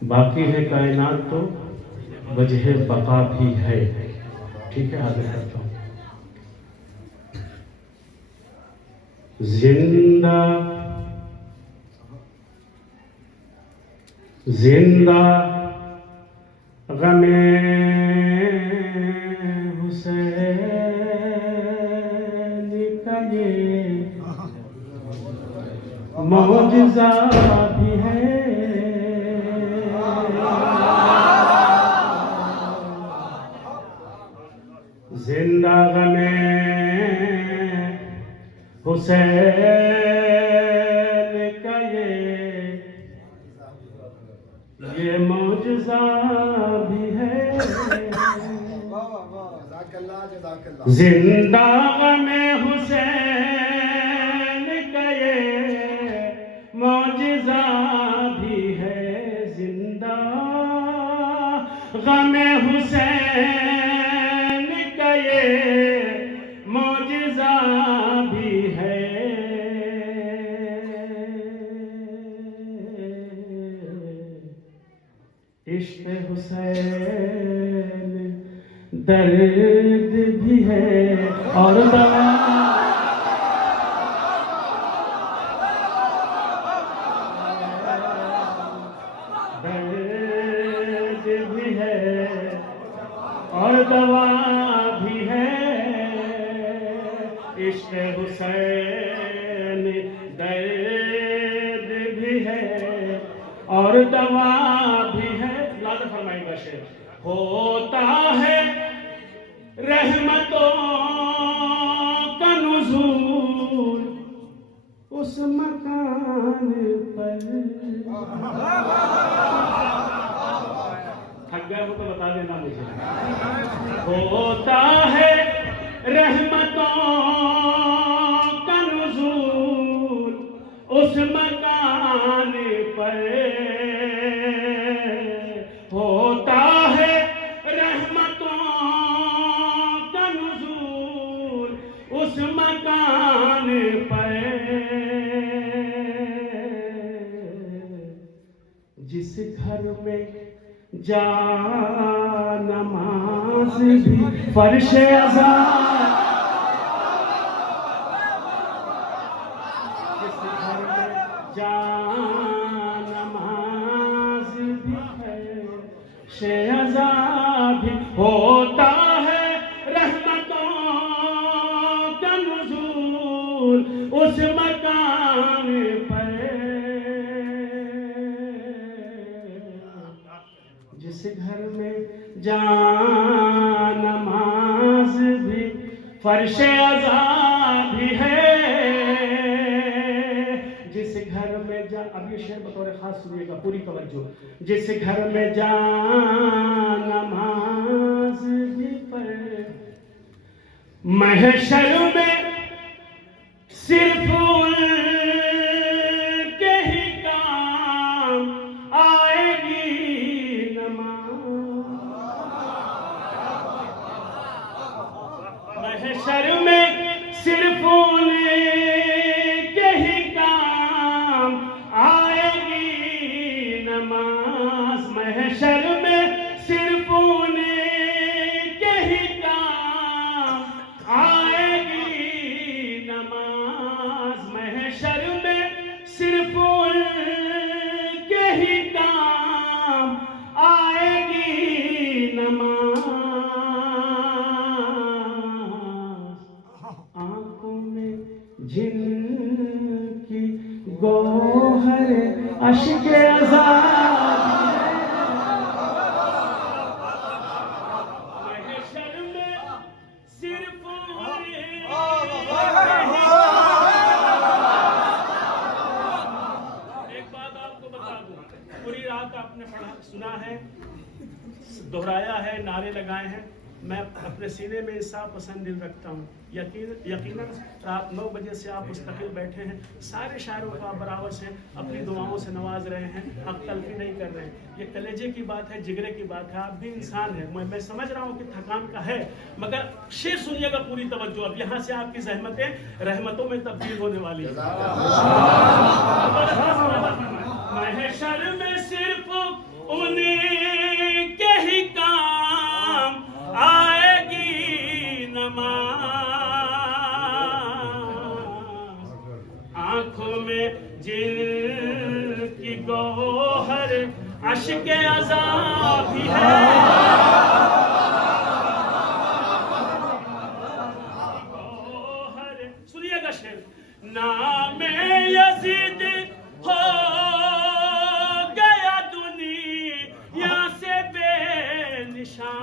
बाकी है कायनात तो वजह बका भी है। ठीक है, आगे करता हूँ। जिंदा जिंदा गमे हुसैन का ये मौजज़ा भी है। जिंदा गमे हुसैन का ये मौजज़ा भी है। जिंदा गमे हुसैन का ये मौजज़ा भी है। जिंदा गमे हुसैन का ये मौजज़ा भी है। इश्क़ हुसैन दर्द भी है और दवा। दर्द भी है और दवा भी है। इश्क़ हुसैन दर्द भी है और दवा भी है। लाज़ फरमाएगा शेर, होता है रहमतों का नुज़ूल उस मकान पर। थक गए हो तो बता देना मुझे। होता है रहमतों का नुज़ूल उस मकान पर। होता है रहमतों का नुज़ूल उस मकान पर। जिस घर में जा नमाज भी फर्श अज़ान। जिस घर में जा नमाज भी फर्श अज़ान भी। होता है रहमतों का नुज़ूल उस मकान पर। जिस घर में जा नमाज भी फर्श अज़ा भी है। जिस घर में जा, अब ये शेर बतौर खास सुनिएगा, पूरी तवज्जो। जिस घर में जा नमाज भी पर महशर में सिर्फ उनके ही काम आएगी नमाज। महशर में सिर्फ उनके ही काम आएगी नमाज। महशर में सिर्फ उनके ही काम आएगी नमाज। महशर में सिर्फ उनके ही काम आएगी नमाज। आंखों में जिनकी गौहर अश्क-ए अज़ाब। महशर में सिर्फ एक बात आपको बता दूं, पूरी रात आपने पढ़ा सुना है, दोहराया है, नारे लगाए हैं। मैं अपने सीने में इंसाफ पसंद दिल रखता हूँ। यकीनन रात 9 बजे से आप मुस्तकिल बैठे हैं। सारे शायरों को आप बराबर से अपनी दुआओं से नवाज रहे हैं। आप तलफी नहीं कर रहे हैं। ये कलेजे की बात है, जिगरे की बात है। आप भी इंसान हैं। मैं समझ रहा हूँ कि थकान का है, मगर शेर सुनिएगा पूरी तवज्जो। अब यहाँ से आपकी जहमतें रहमतों में तब्दील होने वाली है। महशर में सिर्फ उनके ही काम आएगी नमाज। आंखों में जिनकी गौहर अश्क अज़ाब भी है, गौहर। सुनिएगा शेर, नाम यजीद हो गया दुनिया से बेनिशान।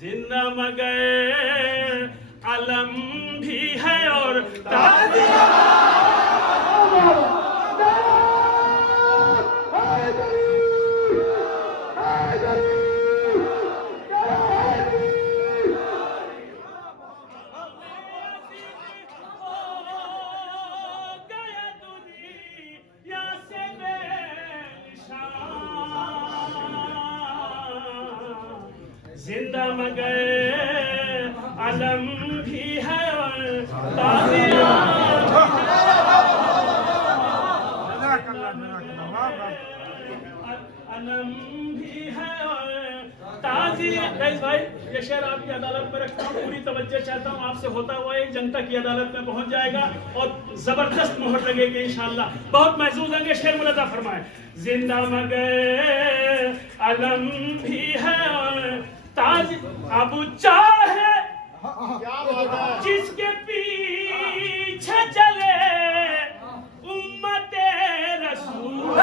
जिंदा मगर अलम भी है और जिंदा मगर अलम भी है और अलम भी है और ताज़िया। भाई ये शेर आपकी अदालत में रखता हूँ, पूरी तवज्जो चाहता हूँ आपसे, होता हुआ एक जनता की अदालत में पहुंच जाएगा और जबरदस्त मोहर लगेगी इंशाअल्लाह। बहुत महसूस होंगे, शेर मुलाजा फरमाए। जिंदा मगर अलम भी है और ताज अब चाहे जिसके पीछे चले उम्मते रसूल।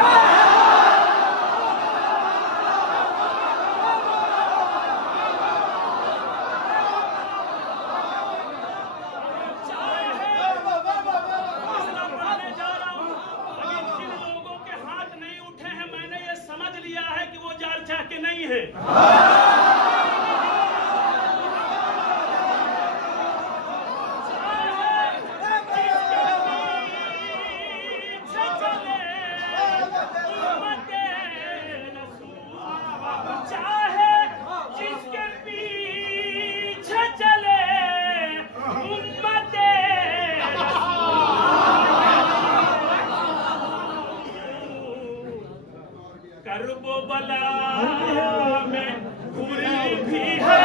के नहीं है, चाहे जिसके पीछे चले उम्मते करबो बला में पूरी भी है।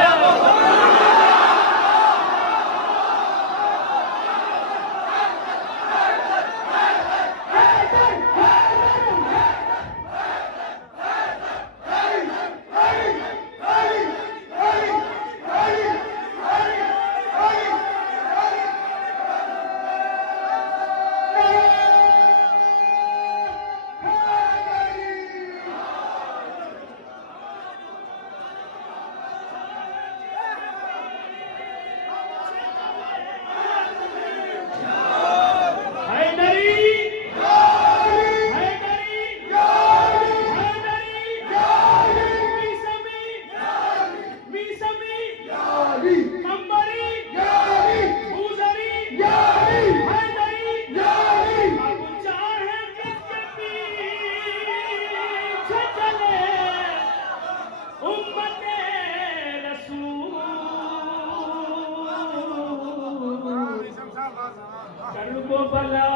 करबो बला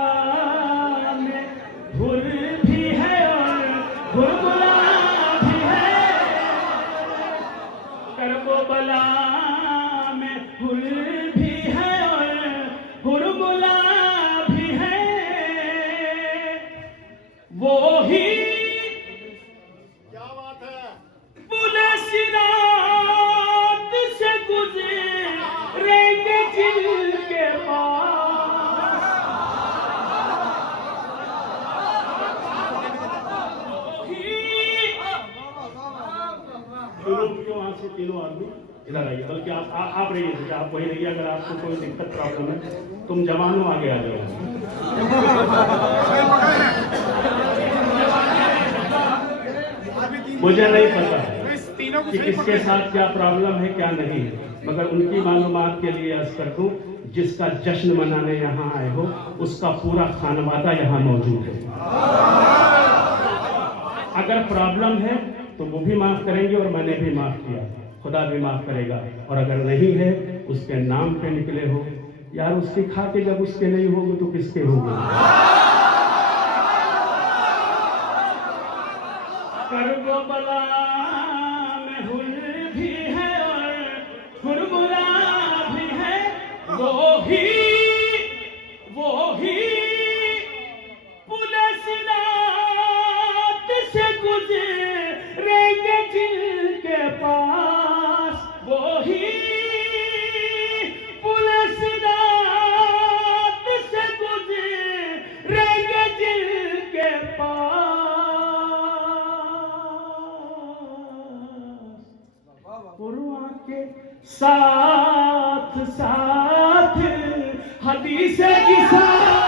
में हुर भी है और हुरबुला भी है। करबो बला में हुर भी है और हुरबुला भी है। वो ही क्या बात है, बुले सिरात से गुजरेंगे जिनके पास। वहां से तीनों आदमी इधर आइए, बल्कि आप रहिए, आप वही रहिए। अगर आपको कोई दिक्कत प्रॉब्लम है, तुम जवान हो, आगे आ जाओ। मुझे नहीं पता। कि किसके साथ क्या प्रॉब्लम है क्या नहीं है, मगर उनकी मालूमात के लिए अर्ज कर दूं, जिसका जश्न मनाने यहाँ आए हो उसका पूरा खानवादा यहाँ मौजूद है। अगर प्रॉब्लम है तो वो भी माफ करेंगे और मैंने भी माफ किया, खुदा भी माफ करेगा। और अगर नहीं है, उसके नाम पे निकले हो यार, उसकी खा के जब उसके नहीं होंगे तो किसके होंगे। करबो बला में हुल भी है और हुरमुरा भी है, वो ही पुलिस रात से गुजरेंगे जिनके पास, वो ही पुलिस रात से गुजरेंगे जिनके पास। कुरान के साथ साथ हदीस की साथ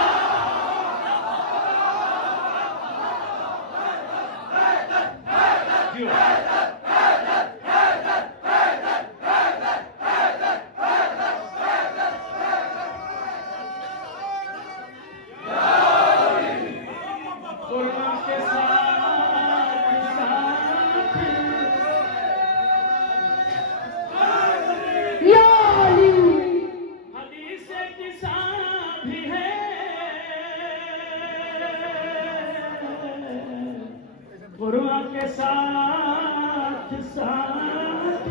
कुरान के साथ साथ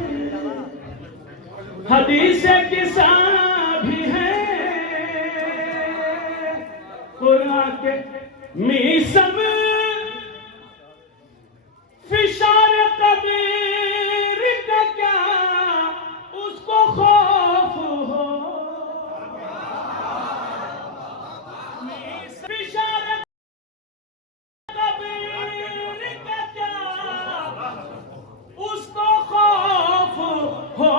हदीस के साथ भी है, कुरान के मीसम फिशार कबीर का क्या उसको खौफ हो, फिशार उसको खौफ हो।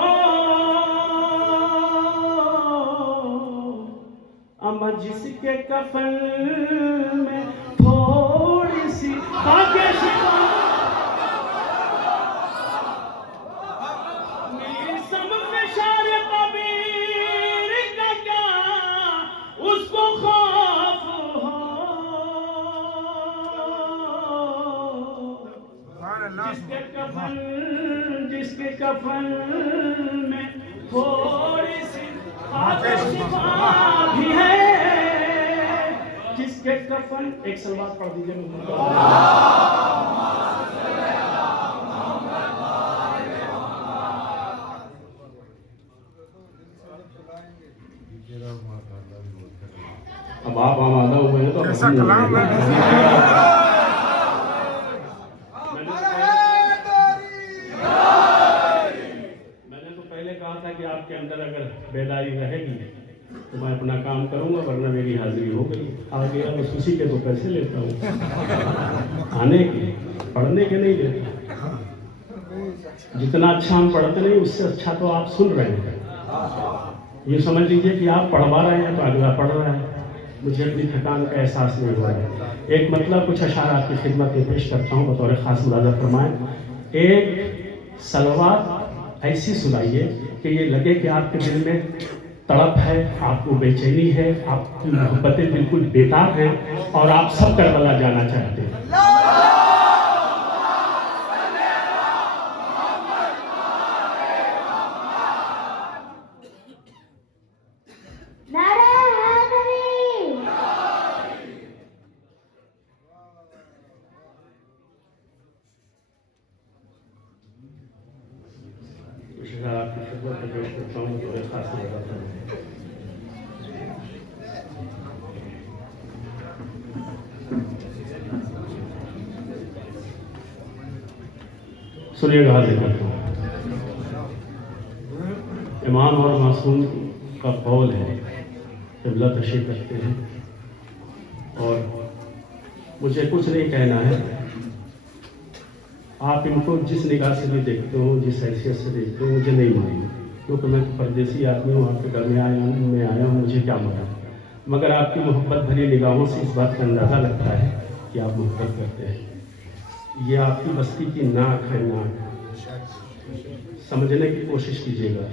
अमर जिसके कफन में थोड़ी सी आगे सम फिशार कबीर का क्या उसको खौफ हो, जिसके कफन में थोड़ी सी शिफा भी है, जिसके कफन एक सलवात पढ़ दीजिए। अब आप आमादा हुए हैं तो कि आपके अंदर अगर बेदारी रहेगी तो मैं अपना काम करूंगा, वरना मेरी हाजिरी हो गई। आ गया बस उसी के तो पैसे लेता हूँ, आने के पढ़ने के नहीं लेता। जितना अच्छा हम पढ़ते नहीं उससे अच्छा तो आप सुन रहे हैं। ये समझ लीजिए कि आप पढ़वा रहे हैं तो अगला पढ़ रहा है, मुझे अपनी थकान का एहसास नहीं हो रहा है। एक मतलब कुछ अशार आपकी खिदमत में पेश करता हूँ, बतौर खास मुलाजा फरमाएं। एक सलवात ऐसी सुनाइए कि ये लगे कि आपके दिल में तड़प है, आपको बेचैनी है, आपकी मोहब्बतें बिल्कुल बेताब हैं और आप सब करबला जाना चाहते हैं। आपकी खिदमत में पेश करता हूँ तो खास मुलाजा फरमाएं। सुनिएगा, हाजिर करता हूँ। इमाम और मासूम का कौल है, क़िबला तशरीफ़ रखते हैं और मुझे कुछ नहीं कहना है। आप इनको जिस निगाह से भी देखते हो, जिस हैसियत से देखते हो, मुझे नहीं मालूम, क्योंकि मैं परदेसी आदमी हूँ, आपके घर में आया हूँ, मुझे क्या मालूम। मगर आपकी मोहब्बत भरी निगाहों से इस बात का अंदाज़ा लगता है कि आप मोहब्बत करते हैं। ये आपकी बस्ती की नाक है, नाक। समझने की कोशिश कीजिएगा।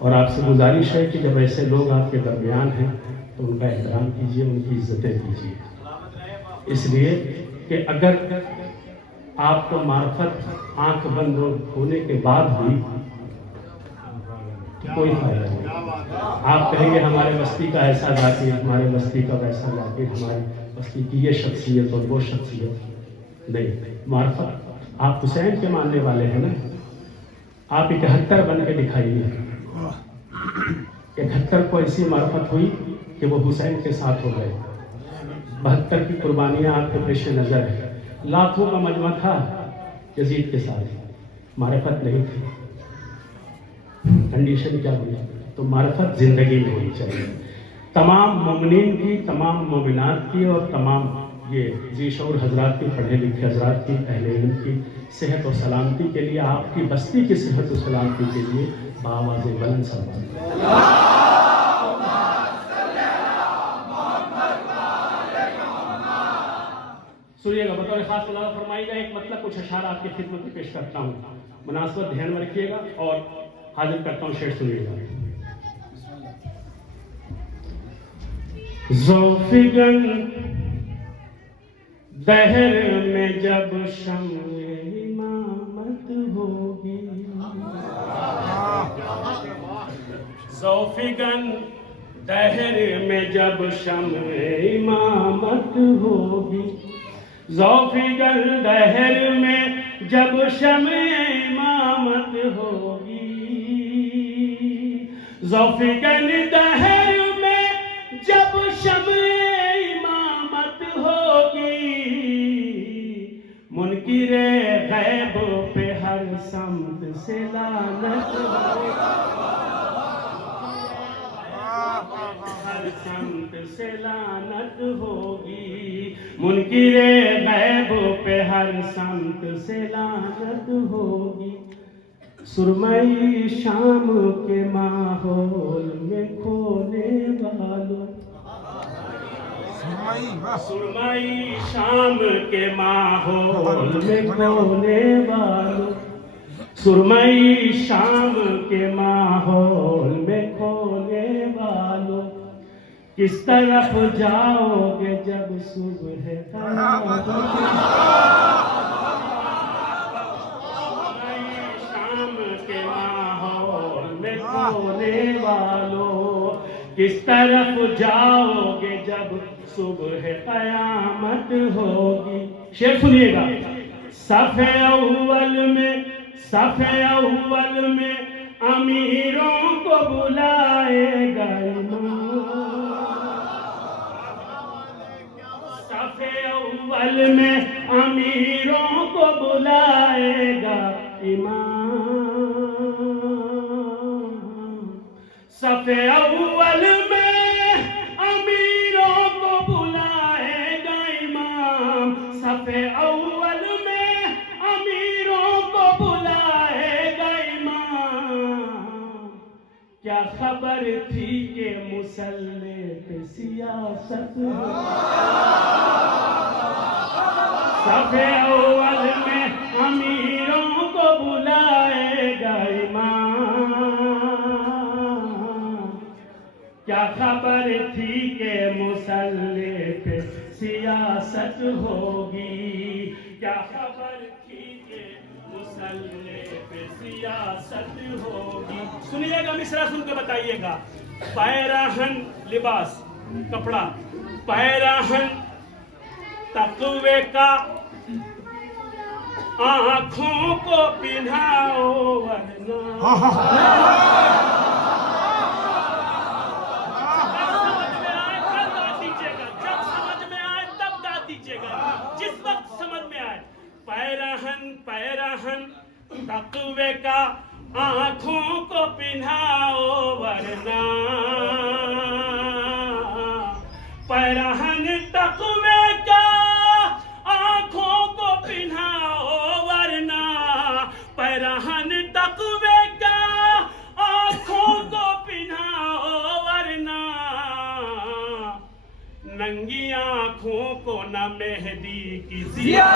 और आपसे गुजारिश है कि जब ऐसे लोग आपके दरमियान हैं तो उनका एहतराम कीजिए, उनकी इज्जतें कीजिए, इसलिए कि अगर आपको मार्फत आंख बंद होने के बाद हुई तो कोई फायदा नहीं। आप कहेंगे हमारे बस्ती का ऐसा जाति, हमारे बस्ती का वैसा जाति, हमारी बस्ती की ये शख्सियत और वो शख्सियत। नहीं, मार्फत आप हुसैन के मानने वाले हैं ना, आप 71 बन के दिखाइए। 71 को ऐसी मार्फत हुई कि वो हुसैन के साथ हो गए। 72 की कुर्बानियां आपके पेश नजर है। लाखों का मजमा था यजीद के साथ, मार्फत नहीं थी। कंडीशन क्या हुई? तो मार्फत जिंदगी में होनी चाहिए। तमाम मोमिनीन की, तमाम मोमिनात की और तमाम ये जी शऊर हजरात की, पढ़े लिखे हजरात की, अहले इल्म की सेहत और सलामती के लिए, आपकी बस्ती की सेहत और सलामती के लिए बावाज़े बुलंद सलाम। सुनिएगा, बतौर खास तलावा फरमाइएगा। एक मतलब कुछ अशार आपकी खिदमत में पेश करता हूँ, मुनासबत ध्यान में रखिएगा और हाजिर करता हूँ, शेर सुनिएगा। ज़ौफ़िगन दहर में जब शम्ए इमामत होगी, ज़ौफ़िगन दहर में जब शम्ए इमामत होगी, ज़ौफ़िगन दहर में जब शम्ए इमामत होगी, ज़ौफ़िगन दहर में जब शम्ए इमामत होगी, मुनकिरे गैब पे हर समत से लानत होगी, हर समत से लानत होगी, मुनकिरे गैब पे हर समत से लानत होगी। सुरमई शाम के माहौल में खोने वालों, सुरमई शाम के माहौल में खोने वालों, सुरमई शाम के माहौल में खोने वालों, किस तरफ जाओगे जब सुबह क़यामत, शाम के माहौल में खोने वालों, किस तरफ जाओगे जब सुबह क़यामत होगी। शेर सुनिएगा। सफ़े अव्वल में, सफ़े अव्वल में अमीरों को बुलाएगा इमाम, सफ़े अव्वल में अमीरों को बुलाएगा इमाम, सफ़े अव्वल में अमीरों को बुलाएगा इमाम, सफ़े अव्वल में अमीरों को बुलाएगा इमाम। क्या खबर थी कि मुसल्ले पे सियासत, सफ़े अव्वल में अमीरों को बुलाएगा इमाम। क्या खबर थी कि मुसल्ले पे सियासत होगी, क्या खबर थी कि मुसल्ले पे सियासत होगी। सुनिएगा, मिसरा सुन के बताइएगा। पैराहन लिबास, कपड़ा, पैराहन तक़वे का, आँखों को पिन्हाओ वरना, जिस वक्त समझ में आए। पैराहन, पैराहन तक़वे का, आँखों को पिन्हाओ वरना, पैराहन तक़वे का, आँखों को पिन्हाओ वरना, पैराहन तक़वे का, आँखों को पिन्हाओ वरना, नंगी आँखों को न मेहदी की ज़िया,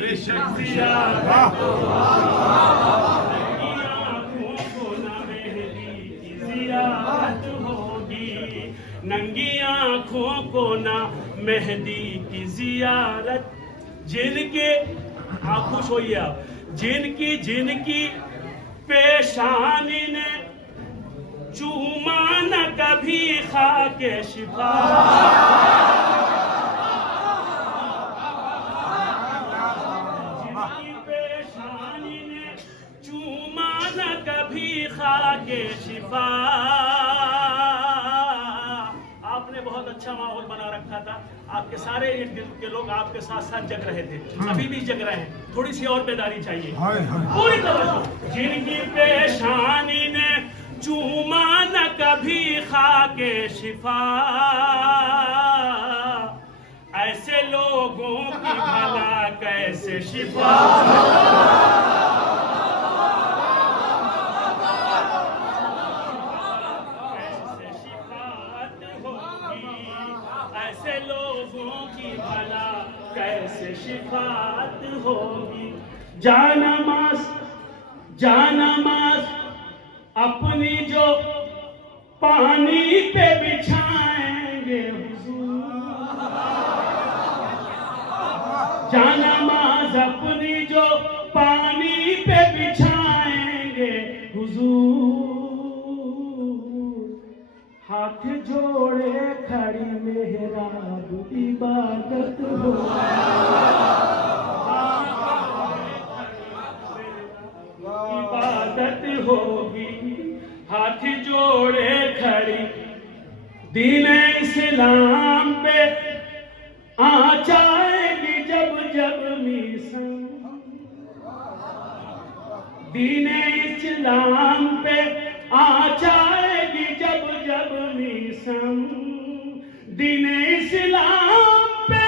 जियारत होगी, आँखों को ना मेहंदी की जियारत होगी, नंगी आँखों को ना मेहंदी की जियारत। जिनके आप खुश होइए आप, जिनकी जिनकी पेशानी ने चूमा न कभी खाके शिफा, जिनकी पेशानी ने चूमा न कभी खाके शिफा। आपने बहुत अच्छा माहौल बना रखा था, आपके सारे इर्द गिर्द के लोग आपके साथ साथ जग रहे थे, अभी भी जग रहे हैं, थोड़ी सी और बेदारी चाहिए, पूरी तवज्जो। जिनकी पेशानी ने चूमा न कभी खाके शिफा, ऐसे लोगों की भला कैसे शिफा, कैसे शिफात होगी, ऐसे लोगों की भला कैसे शिफात होगी। जानमाज़ जानमाज़ अपनी जो पानी पे बिछाएंगे हुजूर, जानमाज़ अपनी जो पानी पे बिछाएंगे हुजूर, हाथ जोड़े खड़ी मेहराब इबादत हो, इबादत होगी, हाथ जोड़े खड़ी दीन इस्लाम पे आ जाएगी जब जब मीसम, दीन इस्लाम पे आ जाएगी जब जब मीसम, दीन इस्लाम पे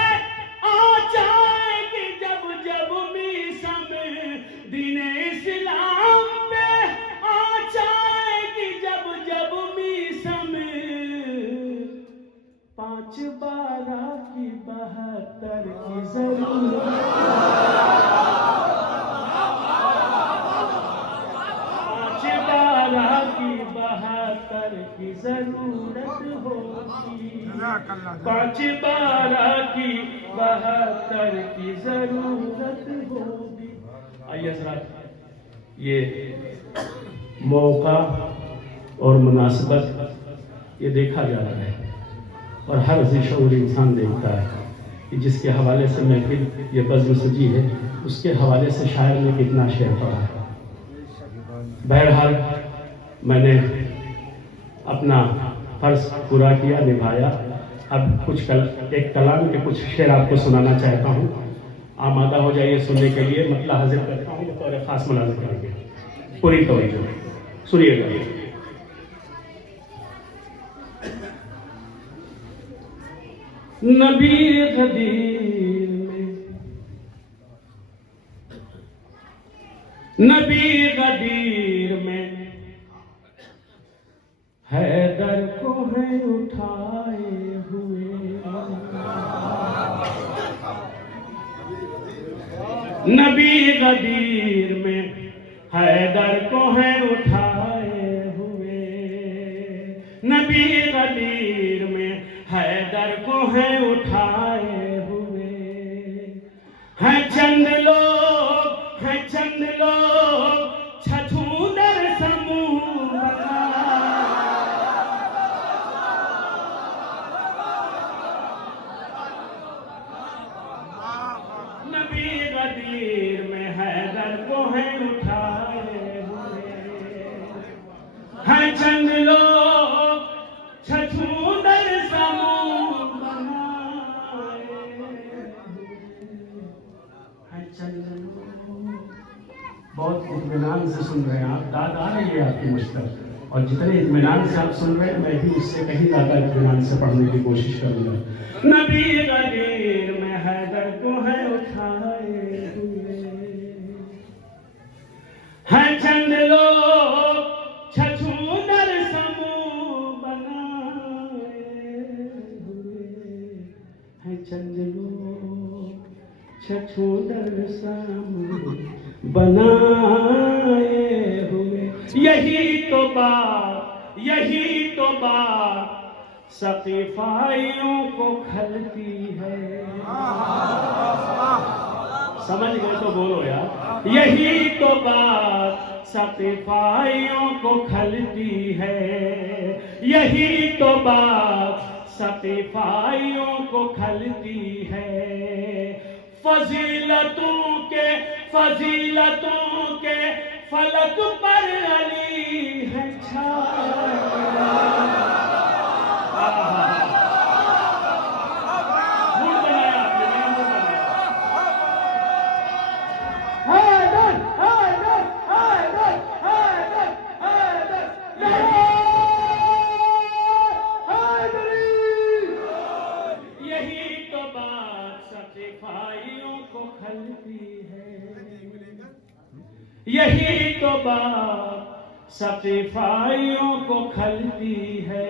आ जाएगी जब जब मीसम, दीन इस्लाम पे आ जाएगी जब जब मीसम, 5 12 की 72 की जरूरत, 5 12 की 72 की जरूरत होगी, 5 12 की 72 की जरूरत होगी। आइए हज़रात, ये मौका और मुनासिबत ये देखा जा रहा है और हर ज़िशऊर इंसान देखता है कि जिसके हवाले से महफिल ये बज़्म सजी है, उसके हवाले से शायर ने कितना शेर पढ़ा है। बहरहाल मैंने अपना फ़र्ज़ पूरा किया, निभाया। अब एक कलाम के कुछ शेर आपको सुनाना चाहता हूँ, आमादा हो जाइए सुनने के लिए। मतलब हाजिर करता हूँ बतौर ख़ास मुलाज़िम करेंगे, पूरी तवज्जो सुनिएगा। नबी गदीर में, नबी गदीर में हैदर को है उठाए हुए, नबी गदीर में हैदर को है उठाए हुए, नबी गदीर में हैदर को है उठाए हुए, हैं चंद लोग छछूंदर समूह नबी गदीर में हैदर को है उठाए हुए, हैं चंद लोग छछूंदर समूह बनाए, हैं चंद लोग। बहुत इत्मीनान से सुन रहे हैं आप, दाद आ रही है आपकी मुझ तक, और जितने इत्मीनान से आप सुन रहे हैं मैं भी उससे कहीं ज़्यादा इत्मीनान से पढ़ने की कोशिश करूँगा। नबी गदीर में हैदर को है उठाए हुए, हैं चंद लोग छछूंदर समूह बनाए हुए, हैं चंद लोग छछूंदर सामने बनाए हुए। यही तो बात सकीफाइयों को खलती है। समझ गए तो बोलो यार। यही तो बात सकीफाइयों को खलती है। यही तो बात सकीफाइयों को खलती है। फजीलतों के फलक पर अली है छाया। मूड बनाया आपने, नया मूड बनाया। हैदर हैदर हैदर हैदर हैदर हैदरी। यही तो बात सकीफाइयों को खलती है। यही तो बात सकीफाइयों को खलती है।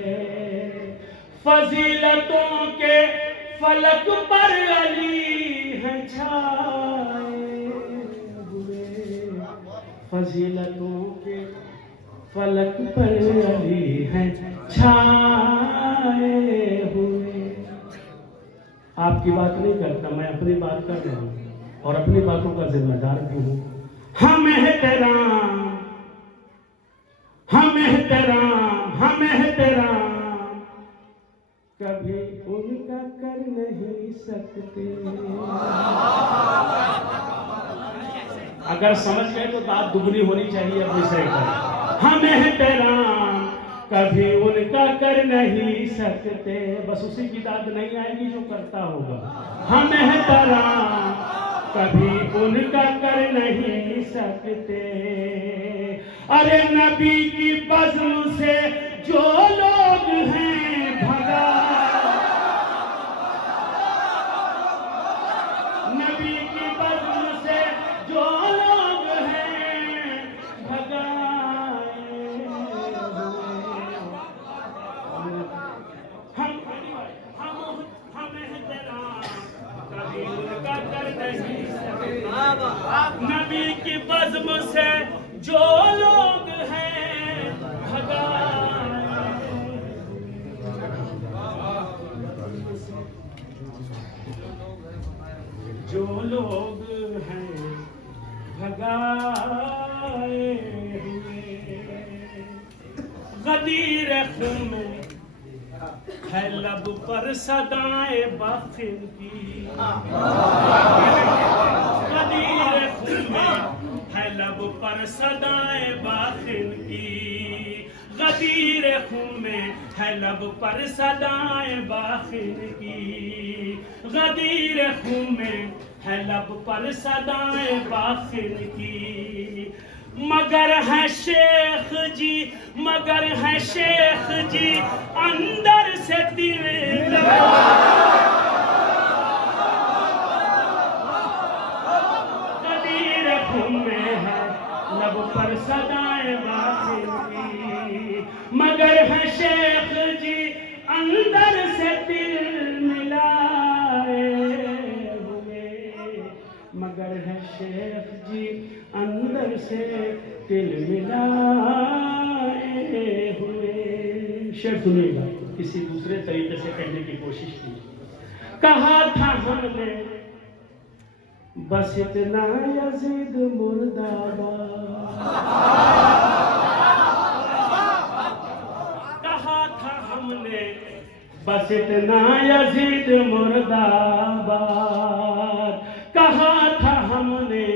फजीलतों के फलक पर अली है छाए हुए। फजीलतों के फलक पर अली है छाए हुए। आपकी बात नहीं करता, मैं अपनी बात कर रहा हूँ और अपनी बातों का जिम्मेदार भी हूँ। हम एहतराम कभी उनका कर नहीं सकते। अगर समझ गए तो बात दुगनी होनी चाहिए अपनी सही पर। हम एहतराम कभी उनका कर नहीं सकते। बस उसी की दाद नहीं आएगी जो करता होगा। हम एहतराम कभी उनका कर नहीं सकते। अरे नबी की बज़्म से जो लोग हैं भगा। नबी की बज़्म से जो लोग हैं भगाए हम एहतराम कभी उनका कर नहीं सकते। नबी की बज़्म से जो लोग हैं भगाए। जो लोग हैं भगाए हुए। गदीर खून में है लब पर सदाएं बाखिर की। गदीर खून में है लब पर सदाएं बाखिर की। गदीर खून में है लब पर सदाएं बाखिर की। गदीर खून में है लब पर सदाएं बाखिर की। मगर है शेख जी अंदर से दिल। गदीर खून में है लब पर सदाएं बाखिर की। मगर है शेख जी अंदर से दिल मिलाए हुए। मगर है शेख जी अंदर से दिल मिलाए हुए। शेर सुनिएगा, किसी दूसरे तरीके से कहने की कोशिश की। कहा था हमने बस इतना यजीद मुर्दाबाद। कहा था हमने बस इतना यजीद मुर्दाबाद। कहा था हमने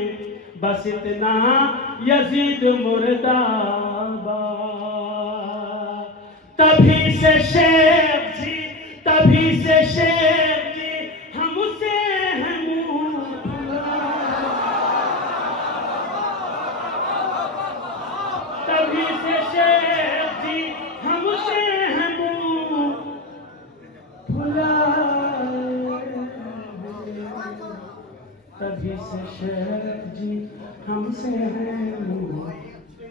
बस इतना यजीद मुर्दाबाद। तभी से शेख जी हमसे हैं मुँह फुला। तभी से शेख जी हमसे हैं मुँह फुला। तभी से शेख जी हमसे हैं मुँह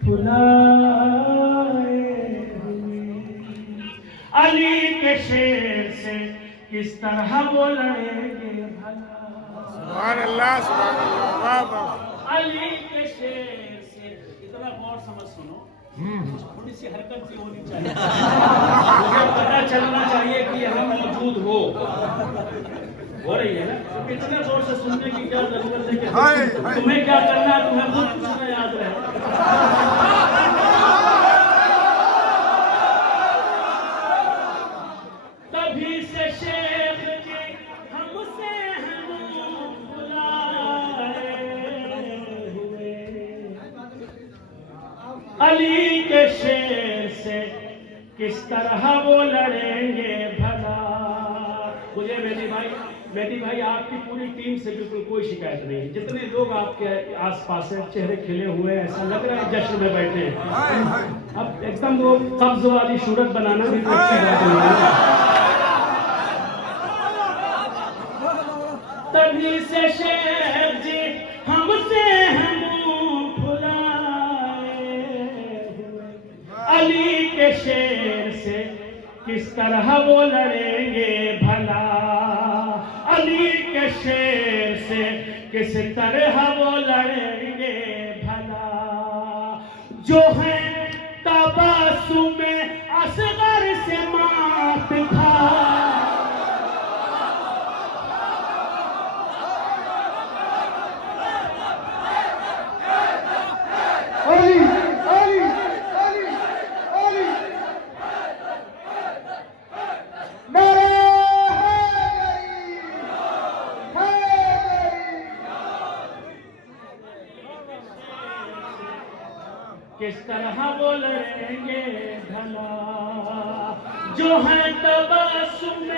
फुलाए हुए। अली के शेर से किस तरह वो लड़ेंगे भला। सुभान अल्लाह, सुभान अल्लाह, वाह वाह। अली के शेर से इतना गौर समझ सुनो, थोड़ी सी हरकत भी होनी चाहिए। मुझे पता चलना चाहिए कि यहाँ मौजूद हो रही है ना, तो इतने जोर से सुनने की क्या जरूरत है कि तुम्हें क्या करना है, तुम्हें खुद सुनना याद रहे। तभी से शेख जी हमसे हम बुलाए हुए, अली के शेर से किस तरह वो लड़ेंगे भला। मुझे मेहदी भाई आपकी पूरी टीम से बिल्कुल कोई शिकायत नहीं है। जितने लोग आपके आसपास हैं, चेहरे खिले हुए हैं, ऐसा लग रहा है जश्न में बैठे हैं। अब एकदम वो कब्ज वाली सूरत बनाना भी अच्छी बात नहीं है। तभी से शेख जी हमसे हम फुलाए हुए, अली के शेर से किस तरह वो लड़ेंगे भला। अली के शेर से किस तरह वो लड़ेंगे भला। जो है तबस्सुम असगर से मात खा, अली अली अली अली नारे किस तरह वो लड़ेंगे भला। जो है तबस्सुम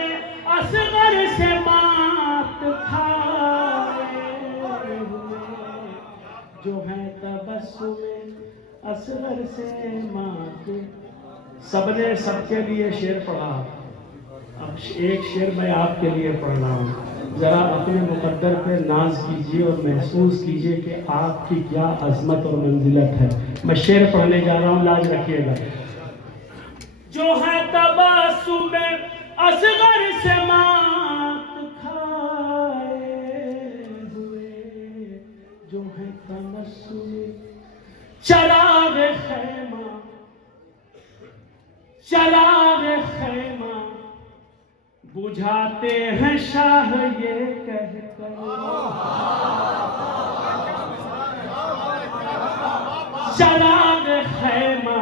असगर से मात खाए हुए, जो है तबस्सुम असगर से मात। सबने सबके लिए शेर पढ़ा, अब एक शेर मैं आपके लिए पढ़ रहा हूँ। जरा अपने मुकद्दर पे नाज कीजिए और महसूस कीजिए कि आपकी क्या अजमत और मंजिलत है। मैं शेर पढ़ने जा रहा हूँ, लाज रखिएगा। जो है तबस्सुम असगर से मात खाए हुए, जो है तबस्सुम चराग खैमा, चराग खैमा बुझाते हैं शाह ये कहकर। चराग खैमा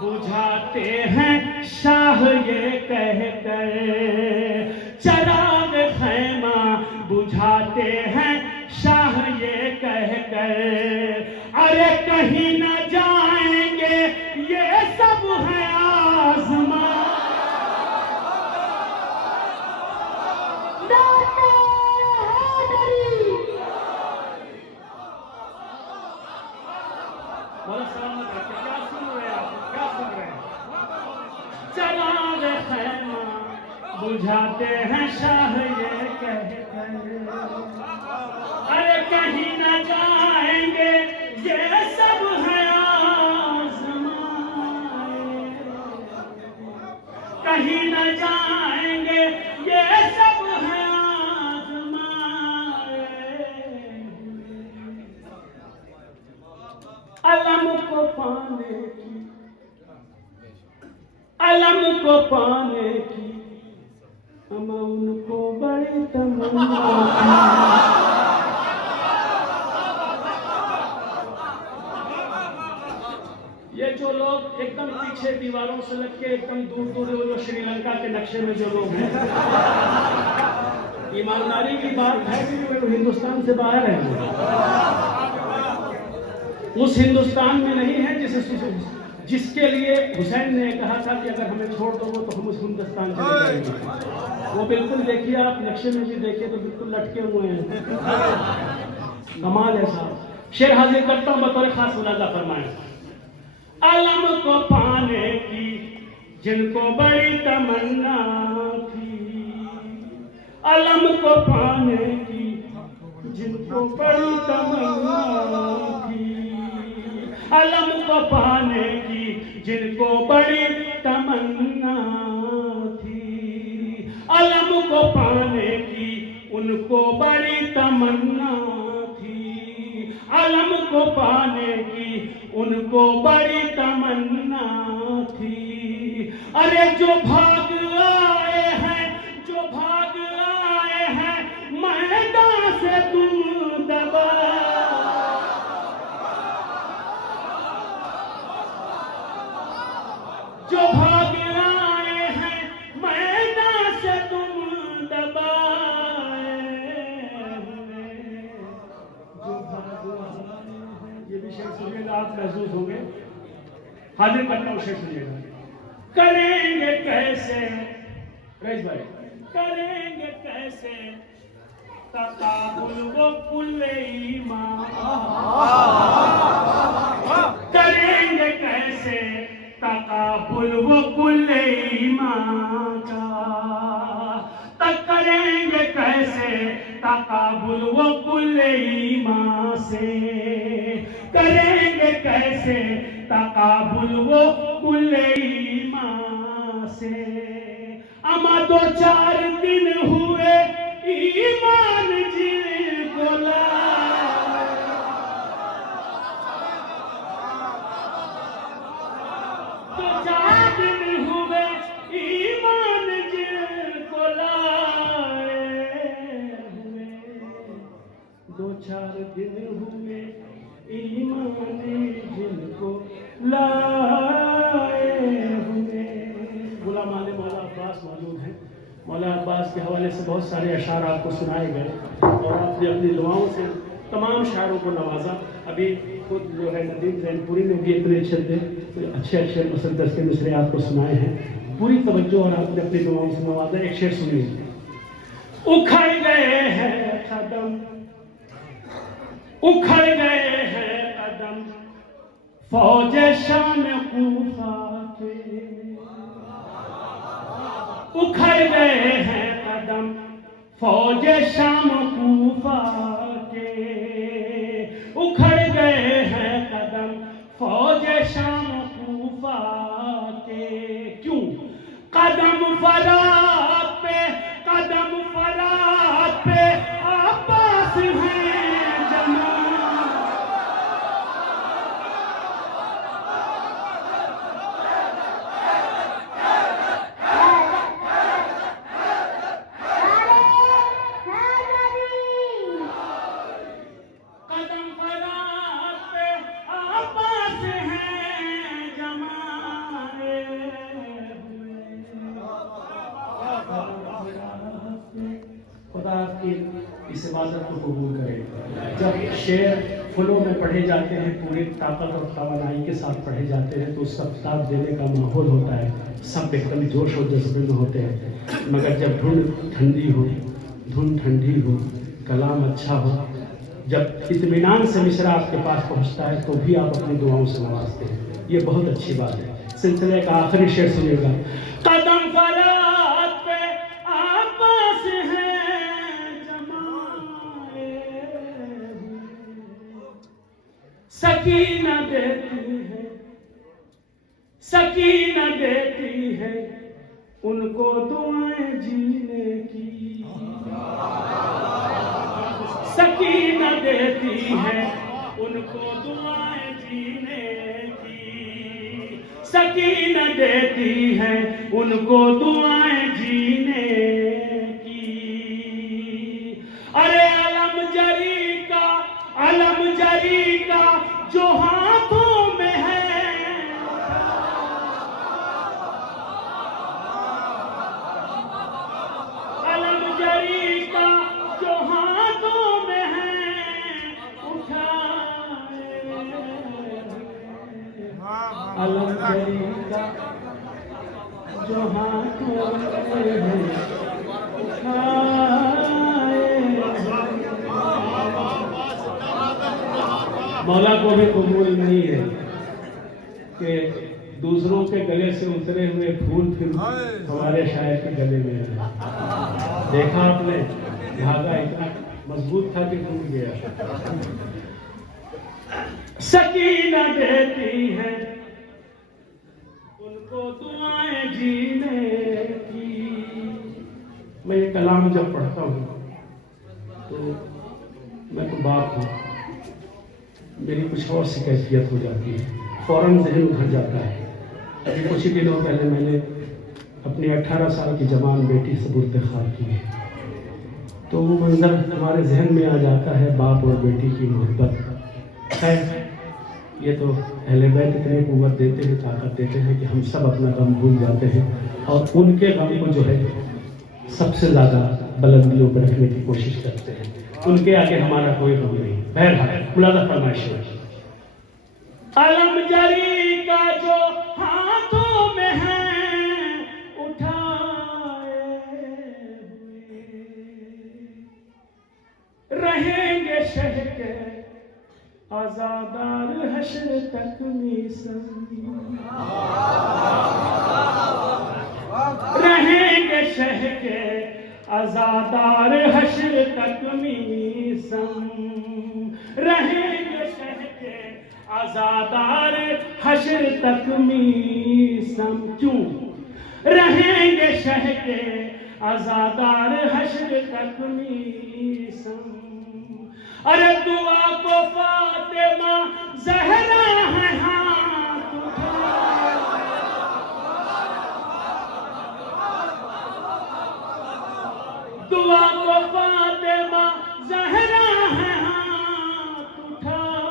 बुझाते हैं शाह ये कहकर। चराग खैमा बुझाते हैं शाह ये कहकर। अरे कहीं न जाएंगे ये सब है आज़मा। क्या सुन रहे हैं आप? क्या सुन रहे हैं? चराग खैमा बुझाते हैं शाह ये कहकर। अरे कहीं न जाएंगे ये सब है आज़माए, कहीं न जाएंगे ये सब है आज़माए। अलम को पाने की, अलम को पाने की अमा उनको बड़ी तमन्ना थी। ये जो लोग एकदम पीछे दीवारों से लग के एकदम दूर दूर जो श्रीलंका के नक्शे में जो लोग हैं, ईमानदारी की बात है कि वो हिंदुस्तान से बाहर है। उस हिंदुस्तान में नहीं है जिसके लिए हुसैन ने कहा था कि अगर हमें छोड़ दो तो हम उस हिंदुस्तान चले जाएंगे। वो बिल्कुल देखिए, आप नक्शे में भी देखिए तो बिल्कुल लटके हुए हैं। कमाल है साहब। शेर हाजिर करता हूँ, बतौर खास मुलाजा फरमाएं। अलम को पाने की जिनको बड़ी तमन्ना थी, अलम को पाने की जिनको बड़ी तमन्ना थी, अलम को पाने की जिनको बड़ी तमन्ना थी, अलम को पाने की उनको बड़ी तमन्ना थी, अलम को पाने की उनको बड़ी तमन्ना थी। अरे जो भाग आए हैं, जो भाग आए हैं मैदान से तुम दबा, जो भाग आए हैं मैदान से तुम दबाए हुए, जो भाग आए हैं। ये भी शेर सुनिएगा, आप महसूस होंगे। हाजिर करता हूं, शेर सुनिएगा। करेंगे कैसे रईस भाई, करेंगे कैसे तकाबुल वो कुल्ले ईमान, करेंगे कैसे तकाबुल वो कुल्ले ईमान का, तक करेंगे कैसे तकाबुल वो कुल्ले ईमान से, करेंगे कैसे तकाबुल वो कुल्ले ईमान से। अमा 2-4 दिन हुए ईमान जिनको लाए, 2-4 दिन हुए ईमान जिनको लाए हुए, 2-4 दिन हुए ईमान जिनको लाए हुए। गुलाम आले मौला अब्बास मौजूद हैं। मौला अब्बास के हवाले से बहुत सारे अशार आपको सुनाए गए और आपने अपनी दुआओं से तमाम शायरों को नवाजा। अभी खुद जो है नदीम जैनपुरी ने भी इतने अच्छे मुसद्दस के मिसरे आपको सुनाए हैं। पूरी तवज्जो और आपने अपनी दुआओं से नवाजा। एक शेर सुनिए। उखड़ गए हैं कदम, उखड़ गए हैं कदम फौज शाम कूफा के, उखड़ गए हैं कदम फौज शाम कूफा के, उखड़ गए हैं कदम फौज शाम कूफा के। क्यों? कदम फरात पे, कदम फरात पे अब्बास हैं जमा, इस इबादत को कबूल करें। जब शेर फुलों में पढ़े जाते हैं, पूरी ताकत और तवानाई के साथ पढ़े जाते हैं, तो उसका ताब देने का माहौल होता है, सब एकदम जोश और जज्बे में होते हैं। मगर जब धुन ठंडी हो, कलाम अच्छा हो, जब इत्मीनान से मिसरा आपके पास पहुंचता है, तो भी आप अपनी दुआओं से नवाजते हैं। ये बहुत अच्छी बात है। सिलसिले का आखिरी शेर सुनिएगा। कदम फरात पे अब्बास हैं जमाए, सकीना देती है उनको दुआएं जीने की, सकीना देती है उनको दुआएं जीने की, सकीना देती है उनको दुआएं जीने की। अरे अलम जरी का जो हाथों में है, अलम जरी का जो हाथों में है उठाए, अलम जरी का जो हाथों में है उठाए। मौला को भी कबूल नहीं है कि दूसरों के गले से उतरे हुए फूल फिर हमारे शायर के गले में है। देखा आपने, धागा इतना मजबूत था कि टूट गया। सकीना देती है उनको दुआएं जीने की। मैं ये कलाम जब पढ़ता हूँ तो मैं तो बाप हूँ, मेरी कुछ और सी कैफियत हो जाती है, फ़ौरन जहन उधर जाता है। अभी कुछ ही दिनों पहले मैंने अपनी 18 साल की जवान बेटी से बुर्द-ए-खाब की है, तो वो मंजर हमारे जहन में आ जाता है, बाप और बेटी की मोहब्बत है। ये तो अहले बैत इतनी कुव्वत देते हैं, ताकत देते हैं कि हम सब अपना गम भूल जाते हैं और उनके गम को जो है सबसे ज़्यादा बुलंदियों पर रखने की कोशिश करते हैं। उनके आगे हमारा कोई गम नहीं। बहरहाल मुलाज़ा फरमाइश अलम जरी का जो हाथों में है उठाए हुए, रहेंगे शह के आज़ादार हश्र तक मीसम, रहेंगे शह के आज़ादार हश्र तक मीसम, रहेंगे शह के आज़ादार हश्र तक मीसम। क्यों रहेंगे शह के आज़ादार हश्र तक मीसम। अरे दुआ को फातिमा ज़हरा है हाथ उठाए, दुआ को फातिमा ज़हरा है हाथ उठाए,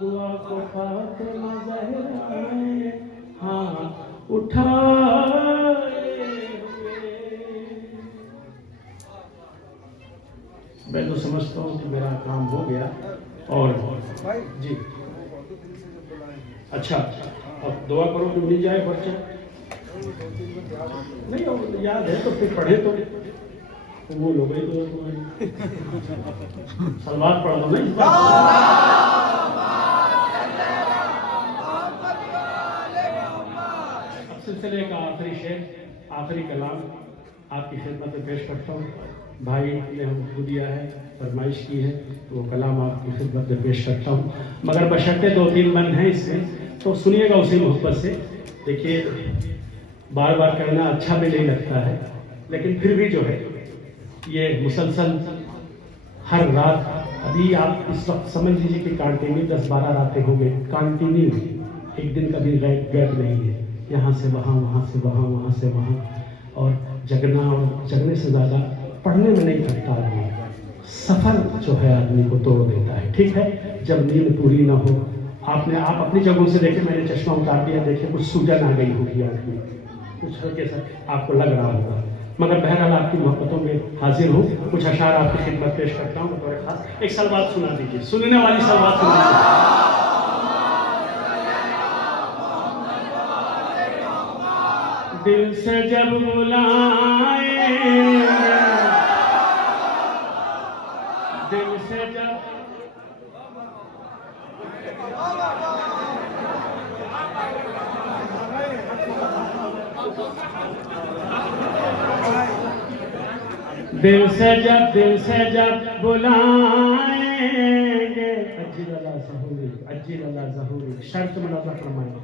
दुआ को फातिमा ज़हरा है हाथ उठाए। मैं तो समझता हूँ कि मेरा काम हो गया और जी अच्छा, अब दुआ करो कि मिल जाए पर्चा। नहीं अब याद है तो फिर पढ़े तो वो लोग ही तो सलवार पढ़ लो। नहीं अब सिलसिले का आखिरी शेर, आखिरी कलाम आपकी खिदमत में पेश करता हूँ। भाई ने हमको दिया है, फरमाइश की है, तो वो कलाम आपकी खिदमत में पेश करता हूँ, मगर बशर्ते 2-3 मन हैं इसमें, तो सुनिएगा उसी मोहब्बत से। देखिए बार बार करना अच्छा भी नहीं लगता है, लेकिन फिर भी जो है ये मुसलसल हर रात, अभी आप इस वक्त समझ लीजिए कि कंटिन्यू 10-12 रातें हो गए, कंटिन्यू, एक दिन कभी गैप नहीं है, यहाँ से वहाँ, वहाँ से वहाँ, वहाँ से वहाँ, और जगना और जगने से ज़्यादा पढ़ने में नहीं थकता आदमी, सफ़र जो है आदमी को तोड़ देता है। ठीक है, जब नींद पूरी ना हो, आप अपनी जगहों से देखें, मैंने चश्मा उतार दिया, देखें कुछ सूजन आ गई होगी आदमी, कुछ हल्के सा आपको लग रहा होगा, मगर बहरहाल आपकी मोहब्बतों में हाजिर हूँ। कुछ अशार आपकी खिदमत पेश करता हूँ बतौर खास। एक सलवात सुना दीजिए, सुनने वाली सलवात सुना दीजिए। दिल से जब बुलाए, दिल से जब दिल से जब बुलाएंगे, अज्जी लल्ला ज़हूरी शर्त मुलाज़ा फरमाएं,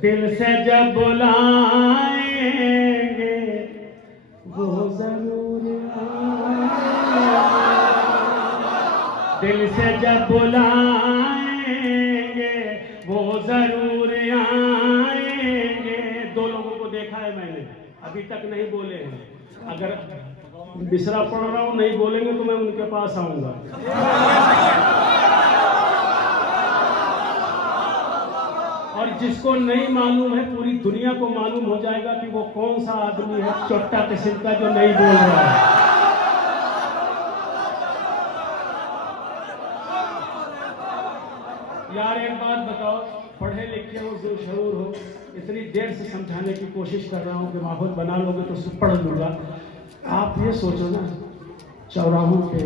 दिल से जब बुलाएंगे वो जरूर आएंगे, दिल से जब बुलाएंगे वो जरूर आएंगे। 2 लोगों को देखा है मैंने, अभी तक नहीं बोले हैं, अगर बिसरा पड़ रहा हूँ, नहीं बोलेंगे तो मैं उनके पास आऊंगा। और जिसको नहीं मालूम है, पूरी दुनिया को मालूम हो जाएगा कि वो कौन सा आदमी है चोट्टा किस्म का जो नहीं बोल रहा है। यार एक बात बताओ, पढ़े लिखे हो, जो शऊर हो, इतनी देर से समझाने की कोशिश कर रहा हूँ कि माहौल बना लोगे तो सब पढ़ लूँगा। आप ये सोचो ना, चौराहों पे,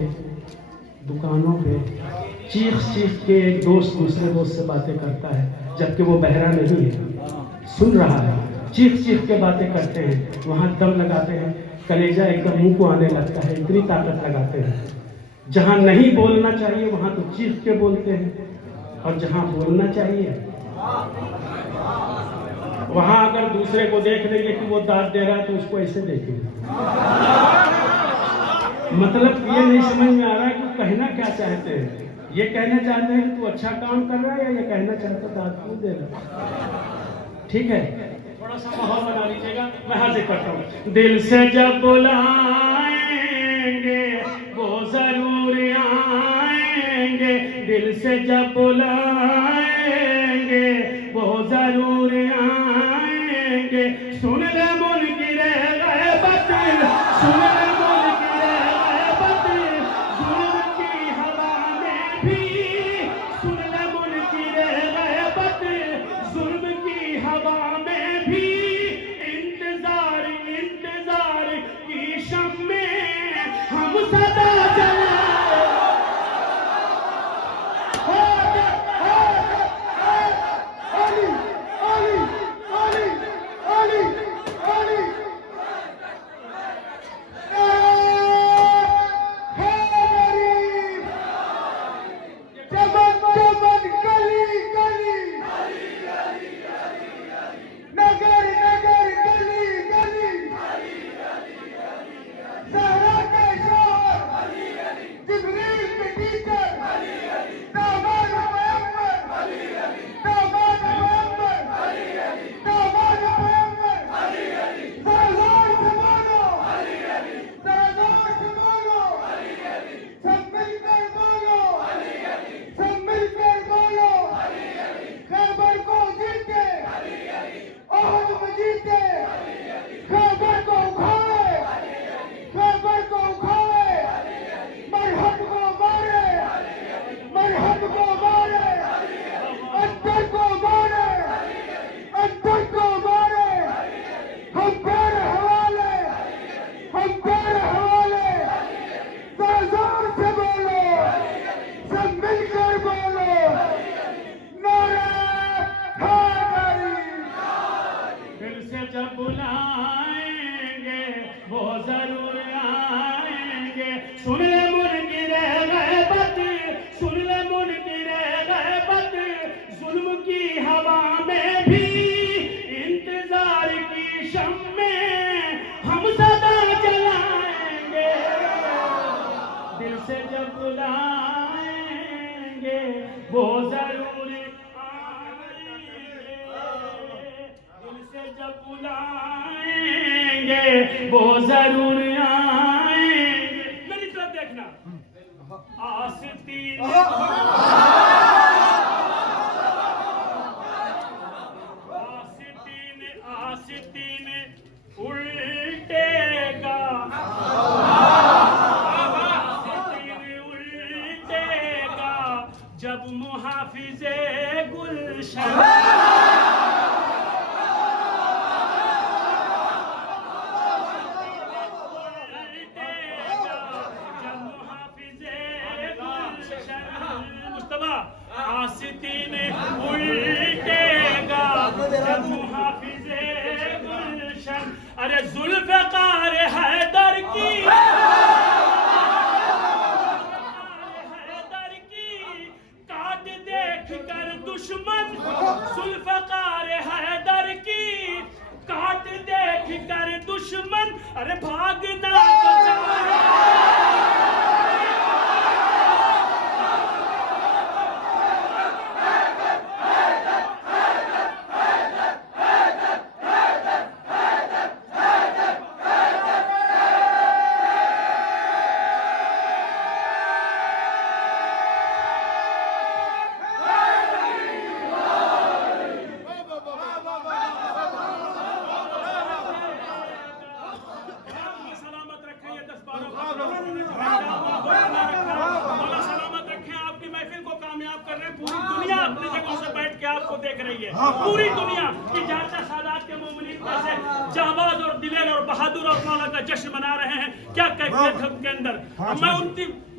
दुकानों पे चीख के एक दोस्त दूसरे दोस्त से बातें करता है, जबकि वो बहरा नहीं है, सुन रहा है, चीख के बातें करते हैं, वहाँ दम लगाते हैं, कलेजा एकदम मुंह को आने लगता है, इतनी ताकत लगाते हैं। जहाँ नहीं बोलना चाहिए वहाँ तो चीख के बोलते हैं, और जहाँ बोलना चाहिए वहां अगर दूसरे को देख लेंगे कि वो दाद दे रहा है तो उसको ऐसे देखेंगे। मतलब ये नहीं समझ में आ रहा है कि कहना क्या चाहते हैं। ये कहना चाहते हैं कि तू अच्छा काम कर रहा है, या ये कहना चाहते हैं दाद क्यों दे रहा है। ठीक है, थोड़ा सा माहौल बना लीजिएगा, मैं हाजिर करता हूँ। दिल से जब बुलाएंगे वो जरूर आएंगे, दिल से जब बुलाएंगे वो जरूर आएंगे। सुन ले मुनकिरे गैबत, सुन ले मुनकिरे गैबत, जुल्म की हवा में भी। सुन ले मुनकिरे गैबत, जुल्म की हवा में भी। इंतजार इंतजार की शम्मे हम सदा जलाए। जब बुलाएंगे वो जरूर आएंगे। सुन ले मुनकिरे गैबत, सुन ले मुनकिरे गैबत, जुल्म की हवा में भी। इंतजार की शम्मे हम सदा जलाएंगे, दिल से जब बुलाएंगे वो जरूर जब बुलाएंगे वो जरूर आएंगे। मेरी तरफ देखना। आस्तीन आस्तीन आस्तीन उल्टेगा, आस्तीन उल्टेगा जब मुहाफिजे गुलशन। आस्तीन उल्टेगा जब मुहाफिजे गुलशन। अरे जुल्फ़कार हैदर की, हैदर की काट देख कर दुश्मन। जुल्फ़कार हैदर की काट देख कर दुश्मन। अरे भागना देख रही है पूरी दुनिया कि जाचा सादात के मोमिनीन कैसे जाबाज और दिलेर और बहादुर और मौला का जश्न मना रहे हैं। क्या कैफियत है उनके अंदर।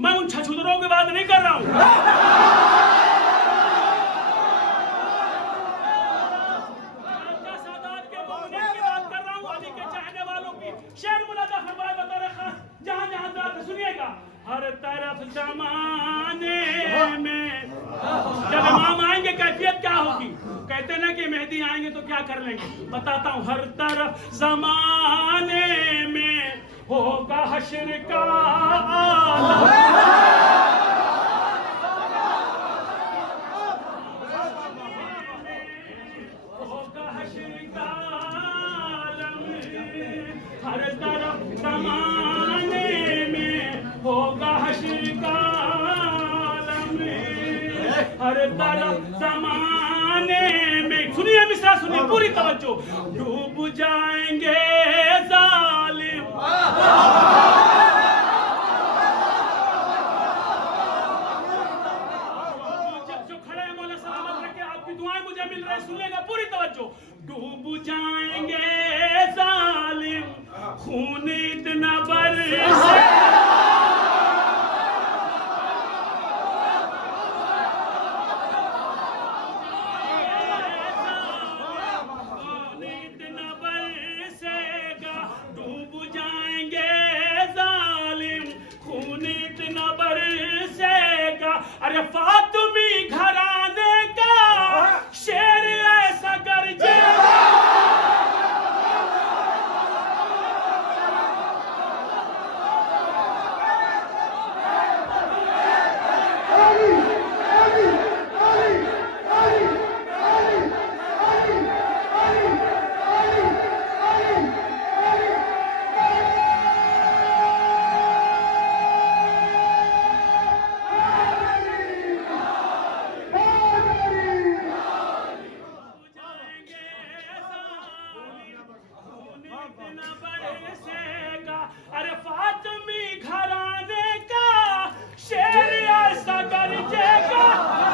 मैं उन छछूदरों की बात नहीं कर रहा हूँ। जाचा सादात के मोमिनीन की बात कर रहा हूँ, अली के चाहने वालों की। शेर मुलादा फरमाए बतौर खास, जहाँ जहाँ बात सुनिएगा। हर तरफ जमाने में जब इमाम आएंगे कैफियत क्या होगी। कहते ना कि मेहदी आएंगे तो क्या कर लेंगे, बताता हूँ। हर तरफ जमाने में होगा हश्र का आलम, होगा हश्र का आलम, हर तरफ जमाने में होगा हश्र का आलम, हर तरफ जमाने में। सुनिए मिश्रा, सुनिए पूरी तवज्जो। डूब जाएंगे जालिम, जो खड़े हैं मौला सलामत रखे, आपकी दुआएं मुझे मिल रही, सुनिएगा पूरी तवज्जो। डूब जाएंगे जालिम, खून इतना बरसे, अरे फातिमी घराने का शेर ऐसा गरजे, अरे फातिमी घराने का शेर ऐसा गरजेगा,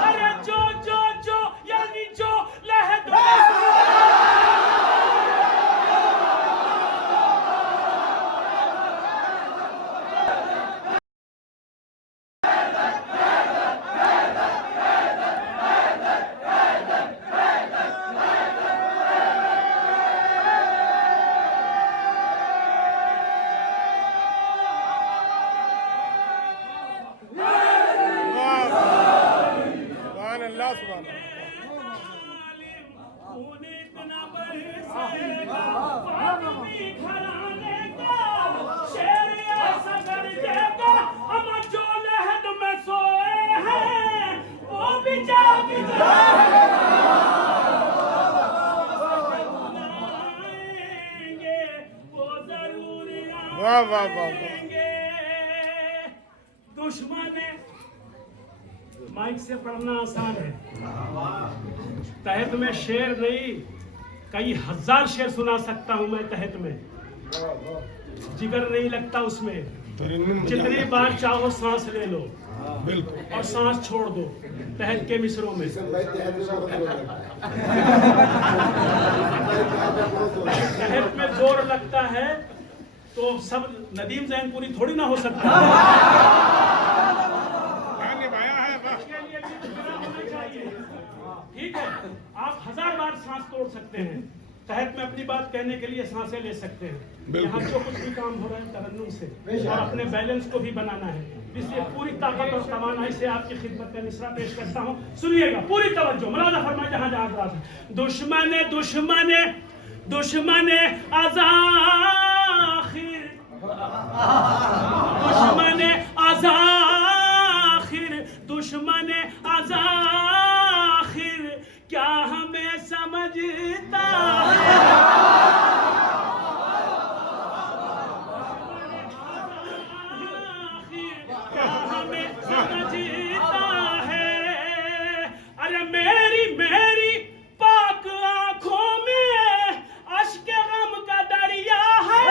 अरे जो जो जो यानी जो लहद वाह वाह वाह। दुश्मन माइक से पढ़ना आसान है, तहत में शेर नहीं कई हजार शेर सुना सकता हूं मैं तहत में, जिगर नहीं लगता उसमें। जितनी बार चाहो सांस ले लो और सांस छोड़ दो तहत के मिसरों में। तहत में जोर लगता है तो सब नदीम जैनपुरी थोड़ी ना हो सकता ठीक है, आप 1000 बार सांस तोड़ सकते हैं, तहत में अपनी बात कहने के लिए सांसें ले सकते हैं। यहाँ जो कुछ भी काम हो रहा है तरन्नुम से और अपने बैलेंस को भी बनाना है, इसलिए पूरी ताकत और तवानाई से आपकी खिदमत में मिसरा पेश करता हूँ। सुनिएगा पूरी तवज्जो, मुलाजा फरमाए जहाँ जहाँ बात है। दुश्मन दुश्मन दुश्मन अज़ाखिर, दुश्मन अज़ाखिर, दुश्मन अज़ाखिर क्या हमें समझता है, क्या हमें समझता है। अरे मेरी मेरी पाक आंखों में अश्क गम का दरिया है,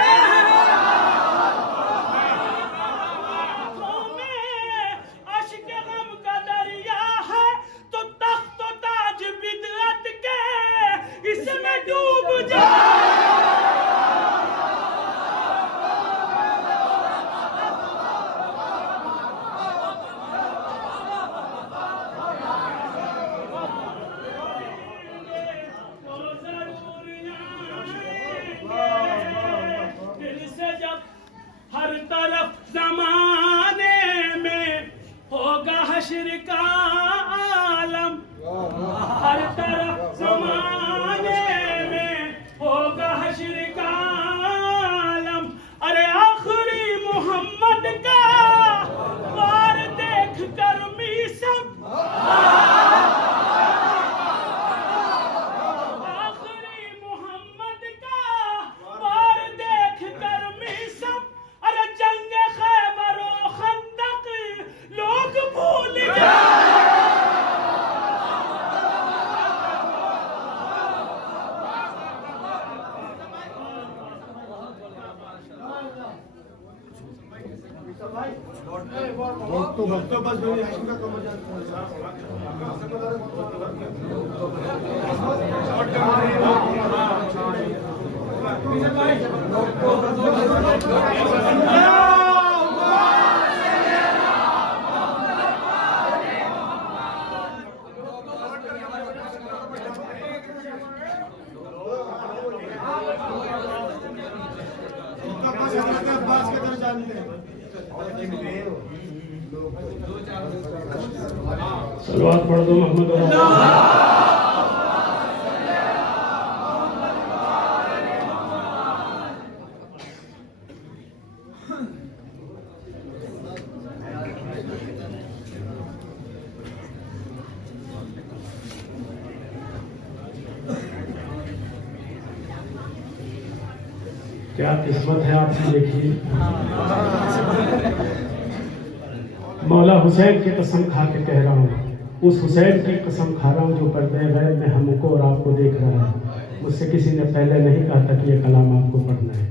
तो बस मेरी हाशिम का कमर अब्बास के तरफ जानते हैं। सलवात पढ़ दो मोहम्मद क्या किस्मत है आपकी। देखिए मौला हुसैन की कसम खा के कह रहा हूँ, उस हुसैन की कसम खा रहा हूँ जो पर्दे गैर में हमको और आपको देख रहा है। मुझसे किसी ने पहले नहीं कहा था कि ये कलाम आपको पढ़ना है,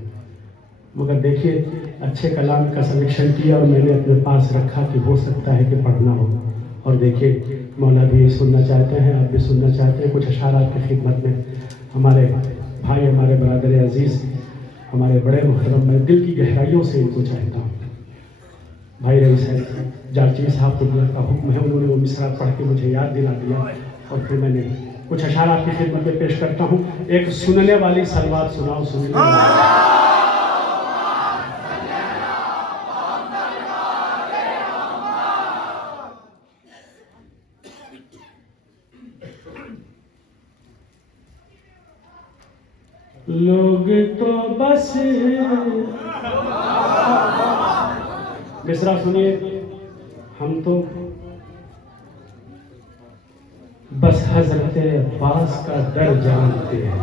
मगर देखिए अच्छे कलाम का सलेक्शन किया और मैंने अपने पास रखा कि हो सकता है कि पढ़ना हो। और देखिए मौला भी सुनना चाहते हैं, आप भी सुनना चाहते हैं। कुछ अशार आपकी खिदमत में हमारे भाई, हमारे बरादर अजीज़, हमारे बड़े मुहर्रम, मैं दिल की गहराइयों से इनको चाहता हूँ। भाई रईस जारची साहब को का हुक्म है, उन्होंने वो मिसरा पढ़ के मुझे याद दिला दिया और फिर मैंने कुछ अशार आपकी खिदमत में पेश करता हूँ। एक सुनने वाली सलवात सुनाओ, सुनने वाली। लोग तो बस मिसरा सुनिए, हम तो बस हजरत अब्बास का दर जानते हैं।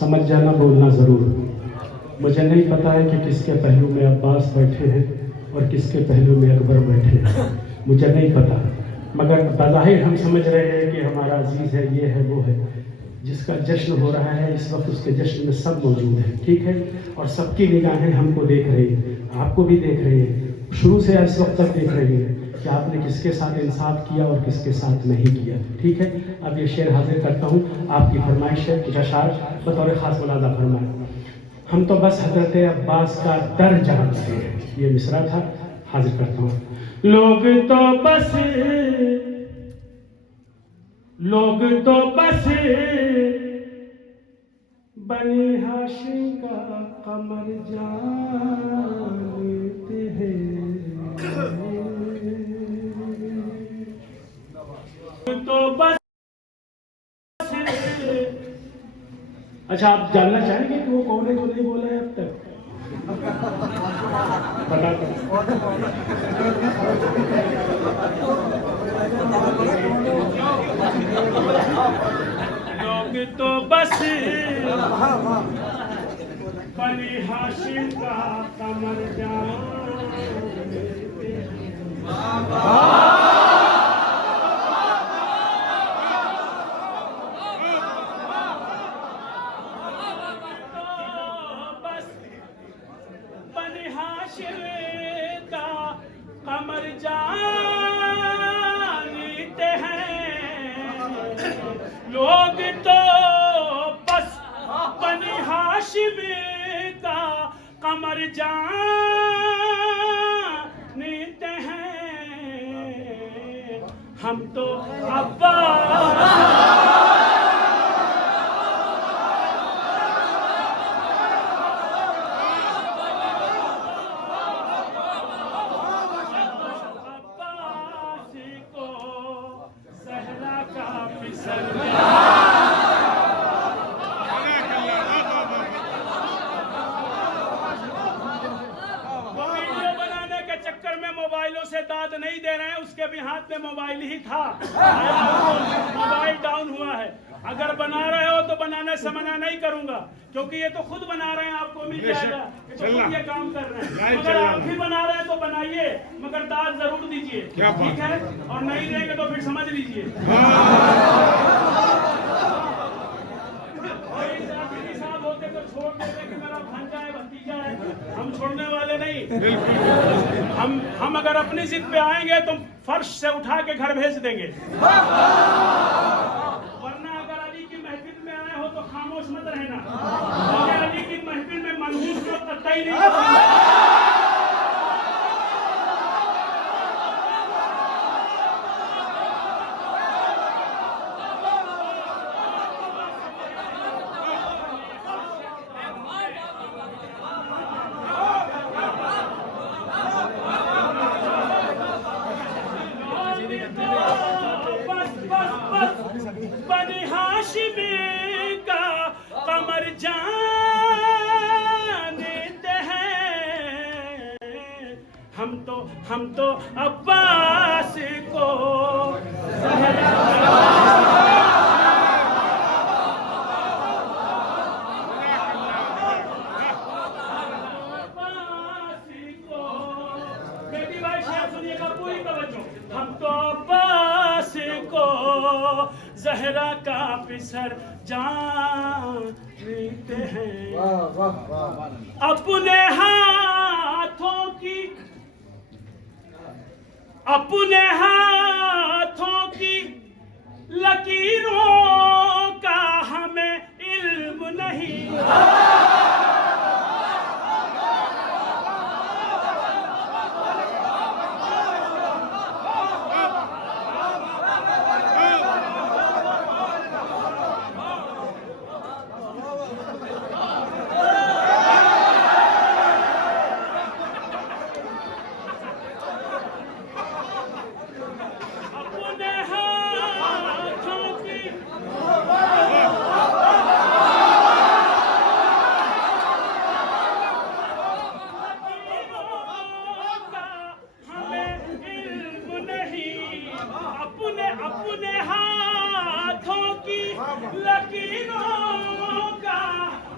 समझ जाना, बोलना जरूर। मुझे नहीं पता है कि किसके पहलू में अब्बास बैठे हैं और किसके पहलू में अकबर बैठे हैं, मुझे नहीं पता, मगर बज़ाहिर हम समझ रहे हैं कि हमारा अजीज है, ये है, वो है। जिसका जश्न हो रहा है इस वक्त, उसके जश्न में सब मौजूद है, ठीक है। और सबकी निगाहें हमको देख रही है, आपको भी देख रही है, शुरू से इस वक्त तक देख रही है कि आपने किसके साथ इंसाफ किया और किसके साथ नहीं किया, ठीक है। अब ये शेर हाजिर करता हूँ, आपकी फरमाइश है, कुछ अशार बतौर खास मुलादा फरमाए। हम तो बस हजरत अब्बास का दर जानते हैं, ये मिसरा था, हाजिर करता हूँ। लोग तो बस बनी हाशिम का कमर जानते हैं, तो बस। अच्छा, आप जानना चाहेंगे कि वो कौन है जो नहीं बोला है अब तक? बता दो। लोग तो बस बनी हाशिम का कमर जानते हैं। कमर जानते हैं लोग तो बस बनी हाशिम का कमर जानते हैं, हम तो अब्बास मोबाइलों से दाद नहीं दे रहे हैं, उसके भी हाथ में मोबाइल ही था, मोबाइल डाउन हुआ है। अगर बना रहे हो तो बनाने से मना नहीं करूंगा, क्योंकि ये तो खुद बना रहे हैं, आपको मिल जाएगा, ये तो खुद ये काम कर रहे हैं। अगर आप भी बना रहे हैं तो बनाइए, मगर दाद जरूर दीजिए, ठीक है। और नहीं देंगे तो फिर समझ लीजिए। साहब होते तो छोड़ देते कि मेरा भांजा है, भतीजा है, हम छोड़ने वाले नहीं। हम अगर अपनी जिद पे आएंगे तो फर्श से उठा के घर भेज देंगे, वरना अगर अली की महफिल में आए हो तो खामोश मत रहना, क्योंकि अली की महफिल में मनहूस लोग कतई नहीं। बनी हाशिमी का कमर जानते हैं, हम तो अब्बास को बेटी भाई शेर सुनिएगा पूरी तवज्जो। हम तो अब्बास को ज़हरा का पिसर जानते हैं, अपने हाथों की लकीरों का हमें इल्म नहीं। अपने हाथों की लकीरों का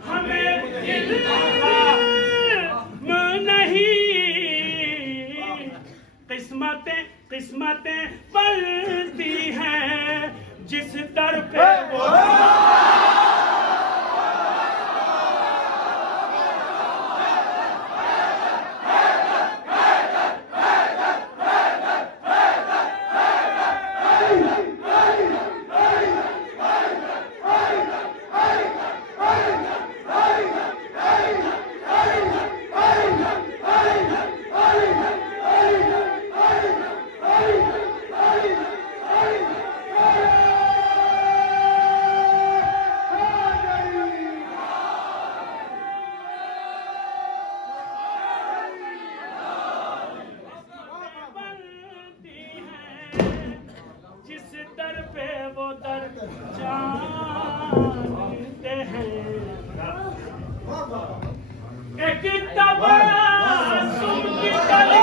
हमें इल्म नहीं। किस्मतें पलती हैं जिस दर पे वो दर जानते हैं। एक तबस्सुम की कली,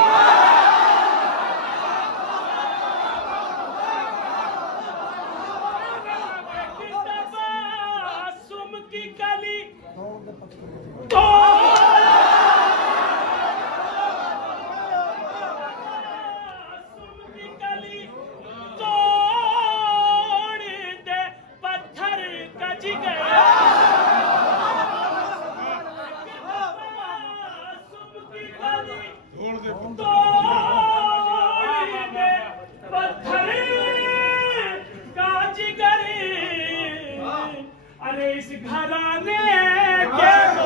अरे इस घराने के तो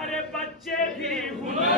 अरे बच्चे भी हुए।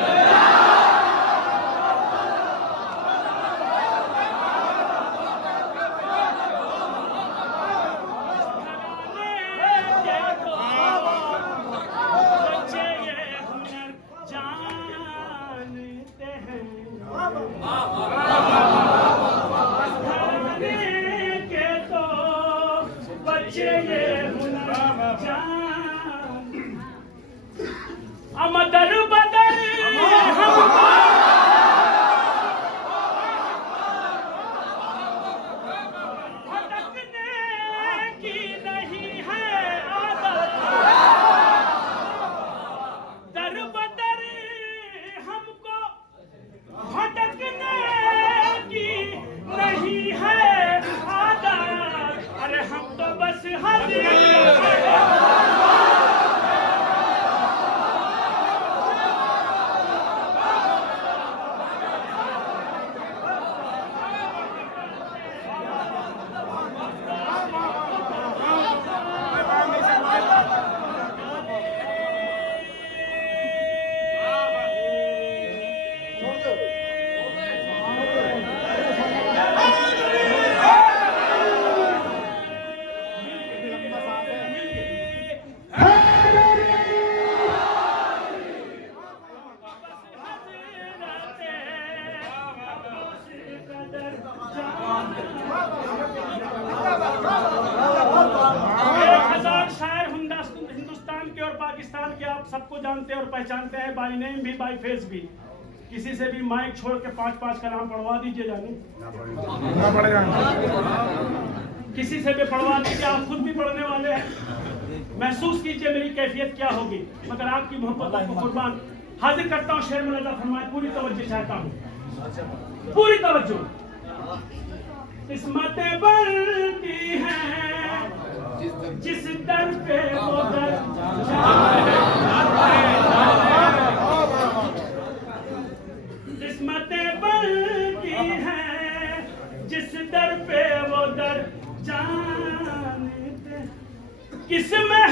समझते और पहचानते हैं, बाई नेम भी बाई फेस भी। किसी से भी माइक छोड़ के 5-5 का नाम पढ़वा दीजिए जाने, ना पड़ेगा। किसी से भी पढ़वा दीजिए, आप खुद भी पढ़ने वाले हैं, महसूस कीजिए मेरी कैफियत क्या होगी। मगर आपकी मोहब्बत को कुर्बान हाजिर करता हूँ। शेर में नजर फरमाए, पूरी तवज्जो चाहता हूँ, पूरी तवज्जो। किस्मतें बनती हैं जिस दर पे वो दर किस्मतें बनती हैं जिस दर पे वो दर जानते। किसमें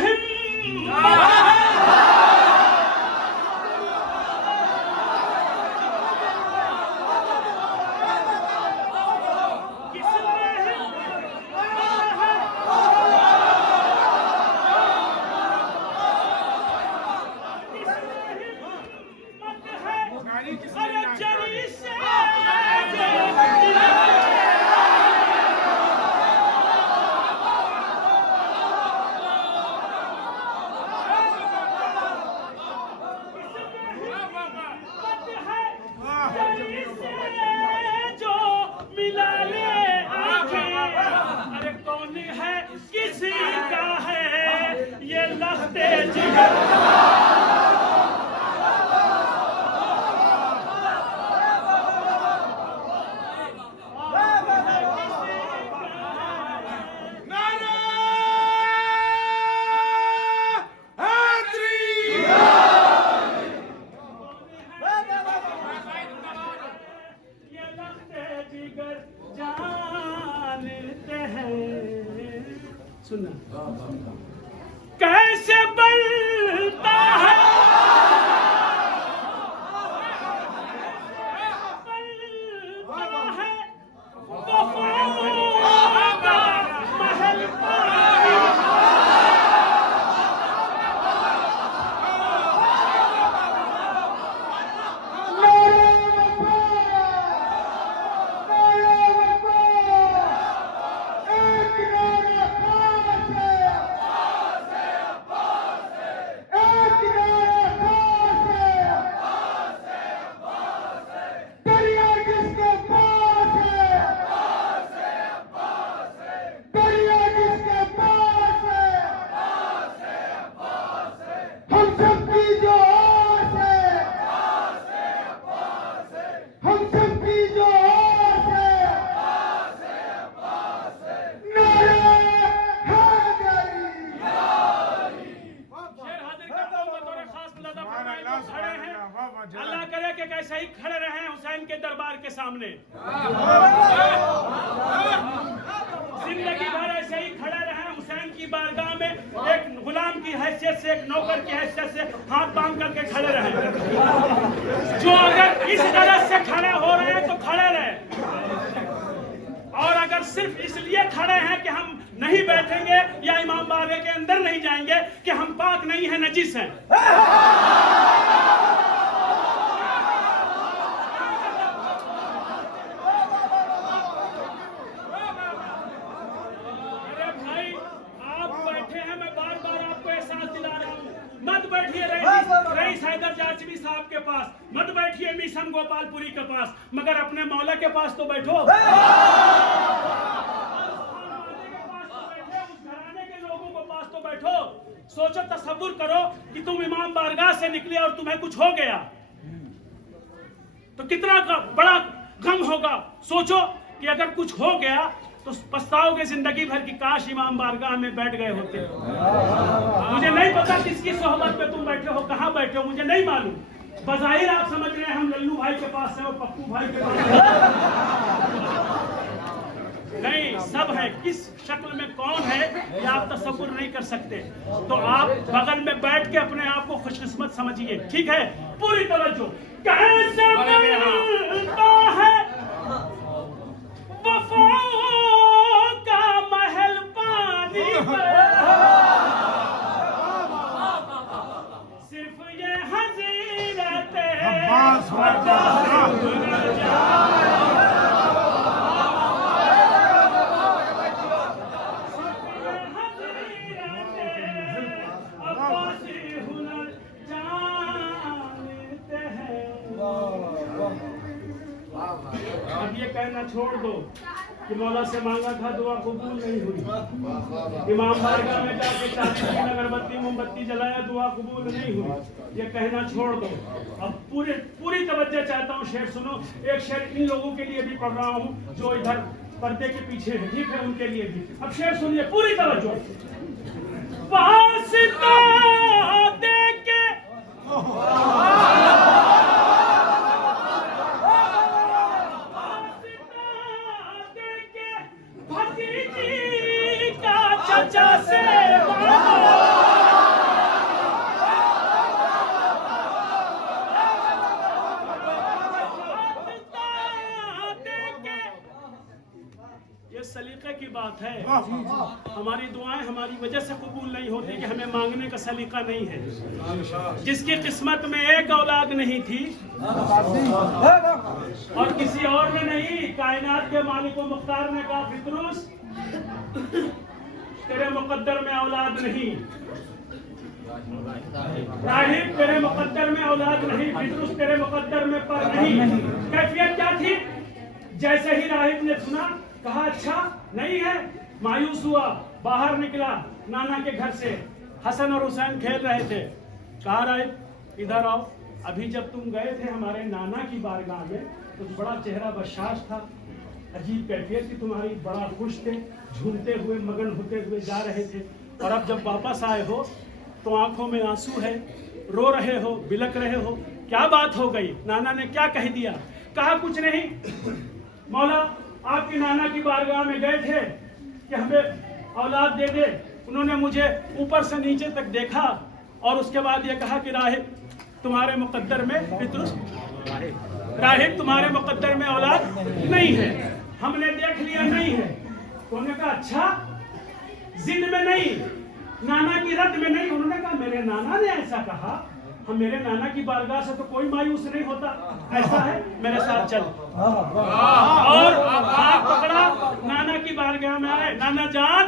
सुनना कैसे बनता है, महल अल्लाह करे कि कैसे ही खड़े रहे हुसैन के दरबार के सामने, जिंदगी भर ऐसे ही खड़े रहे हुसैन की बारगाह में, एक गुलाम की हैसियत से, एक नौकर की हैसियत से हाथ बांध करके खड़े रहे। जो अगर इस तरह से खड़े हो रहे हैं तो खड़े रहे, और अगर सिर्फ इसलिए खड़े हैं कि हम नहीं बैठेंगे या इमाम बारगाह के अंदर नहीं जाएंगे कि हम पाक नहीं है, नजीस हैं, साहब के पास मत बैठिए, मिशन गोपालपुरी के पास, मगर अपने मौला के पास तो बैठो, उस घराने के लोगों के पास तो बैठो। सोचो, तसव्वुर करो कि तुम इमाम बारगाह से निकले और तुम्हें कुछ हो गया तो कितना बड़ा गम होगा। सोचो कि अगर कुछ हो गया तो पछताओगे जिंदगी भर की, काश इमाम बारगाह में बैठ गए होते। मुझे नहीं पता किसकी सोहबत में तुम बैठे हो, कहाँ बैठे हो, मुझे नहीं मालूम। बज़ाहिर आप समझ रहे हैं हम लल्लू भाई के पास है और पप्पू भाई के पास है। नहीं, सब है, किस शक्ल में कौन है ये आप तसव्वुर नहीं कर सकते। तो आप बगल में बैठ के अपने आप को खुशकिस्मत समझिए, ठीक है? पूरी तवज्जो। कैसे मिलता है वफाओं का महल पानी पर, सिर्फ ये हज़ीरत अब्बासी हुनर जान ये कहना छोड़ दो कि मौला से मांगा था दुआ कबूल नहीं हुई, इमाम बारगाह में जाके 40 दिन अगरबत्ती मोमबत्ती जलाया दुआ कबूल नहीं हुई, ये कहना छोड़ दो। अब पूरी तवज्जो चाहता हूँ, शेर सुनो। एक शेर इन लोगों के लिए भी पढ़ रहा हूँ जो इधर पर्दे के पीछे है, ठीक है, उनके लिए भी। अब शेर सुनिए पूरी तवज्जो। वास्ता दे के भतीजी का चचा से ये सलीके की बात है। हमारी दुआएं हमारी वजह से कबूल नहीं होती कि हमें मांगने का सलीका नहीं है। जिसकी किस्मत में एक औलाद नहीं थी और किसी और ने नहीं, कायनात के मालिक व मुख्तार ने कहा फितरूस तेरे मुकद्दर में औलाद नहीं, राहिब तेरे मुकद्दर में औलाद नहीं, फितरूस तेरे मुकद्दर में पर नहीं। कैफियत क्या थी? जैसे ही राहिब ने सुना, कहा अच्छा नहीं है, मायूस हुआ, बाहर निकला नाना के घर से। हसन और हुसैन खेल रहे थे। कहा राहिब इधर आओ, अभी जब तुम गए थे हमारे नाना की बारगाह में तो बड़ा चेहरा बशाश था, अजीब कैफियत थी तुम्हारी, बड़ा खुश थे, झूमते हुए मगन होते हुए जा रहे थे, और अब जब वापस आए हो तो आंखों में आंसू है, रो रहे हो, बिलक रहे हो, क्या बात हो गई? नाना ने क्या कह दिया? कहा कुछ नहीं मौला, आपके नाना की बारगाह में गए थे कि हमें औलाद दे दे। उन्होंने मुझे ऊपर से नीचे तक देखा और उसके बाद ये कहा कि राहिब तुम्हारे मुकद्दर में फितरूस, राहिब तुम्हारे मुकद्दर में औलाद नहीं है, हमने देख लिया नहीं है। तो उन्होंने कहा अच्छा, जिद में नहीं, नाना की रद में नहीं। उन्होंने कहा मेरे नाना ने ऐसा कहा, हम मेरे नाना की बारगाह से तो कोई मायूस नहीं होता, ऐसा है मेरे साथ चल। और हाथ पकड़ा, नाना की बारगाह में आए। नाना जान,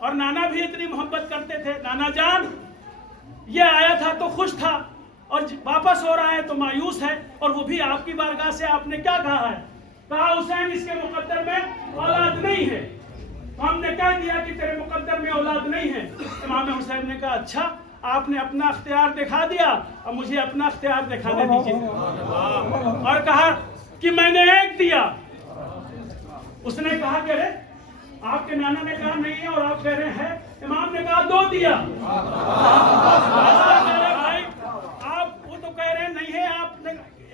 और नाना भी इतनी मोहब्बत करते थे, नाना जान ये आया था तो खुश था और वापस हो रहा है तो मायूस है, और वो भी आपकी बारगाह से। आपने क्या कहा है? कहा हुसैन इसके मुकद्दर में औलाद नहीं है। हमने कह दिया कि तेरे मुकद्दर में औलाद नहीं है। इमाम हुसैन ने कहा अच्छा, आपने अपना अख्तियार दिखा दिया, अब मुझे अपना अख्तियार दिखाने दीजिए। और कहा कि मैंने एक दिया। उसने कहा कि अरे आपके नाना ने कहा नहीं है और आप कह रहे हैं। इमाम ने कहा 2 दिया। भाई आप वो तो कह रहे हैं नहीं है, आपने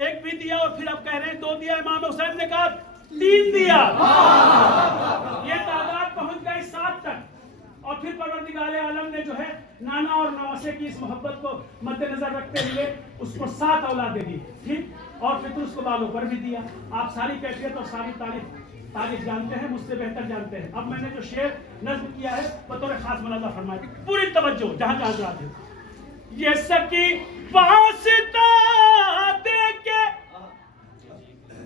एक भी दिया और फिर आप कह रहे हैं 2 दिया। इमाम हुसैन ने कहा 3 दिया। ये तादाद पहुंच गई 7 तक। और फिर परवरदिगार आलम ने जो है नाना और नवासे की इस मोहब्बत को मद्देनजर रखते हुए उसको 7 औलाद दे दी, ठीक, और फिर उसको बालों पर भी दिया। आप सारी कैफियत और सारी तारीफ जानते हैं, मुझसे बेहतर जानते हैं। अब मैंने जो शेर नज्म किया है बतौर खास मुलाजा फरमाए, पूरी तवज्जो जहां जहां जाते हैं। ये सकी वास्ता दे के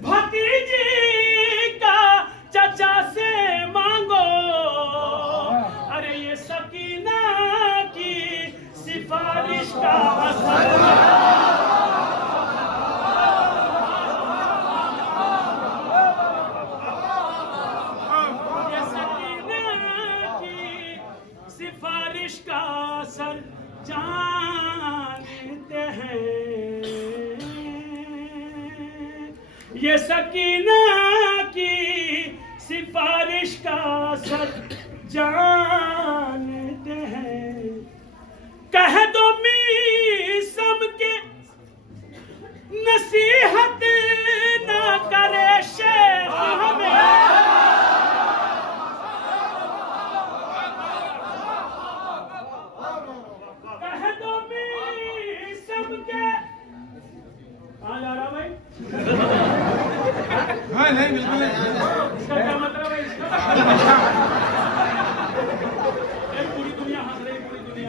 भतीजी का चचा से मांगो, अरे ये सकीना की सिफारिश का असर। ये सकीना की सिफारिश का असर जानते हैं। ये सकीना की सिफारिश का असर जानते हैं। कह दो मीसम के नसीहत ना करे शेख हमें। कह दो मीसम के, कहाँ जा रहा भाई? नहीं बिल्कुल नहीं। इसका क्या मतलब है? इसका पूरी दुनिया हंस रही, पूरी दुनिया।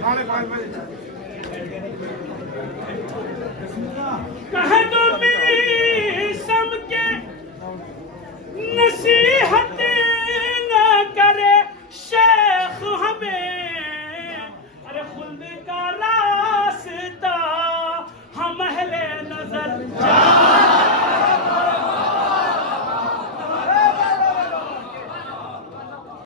साढ़े 5 बजे कह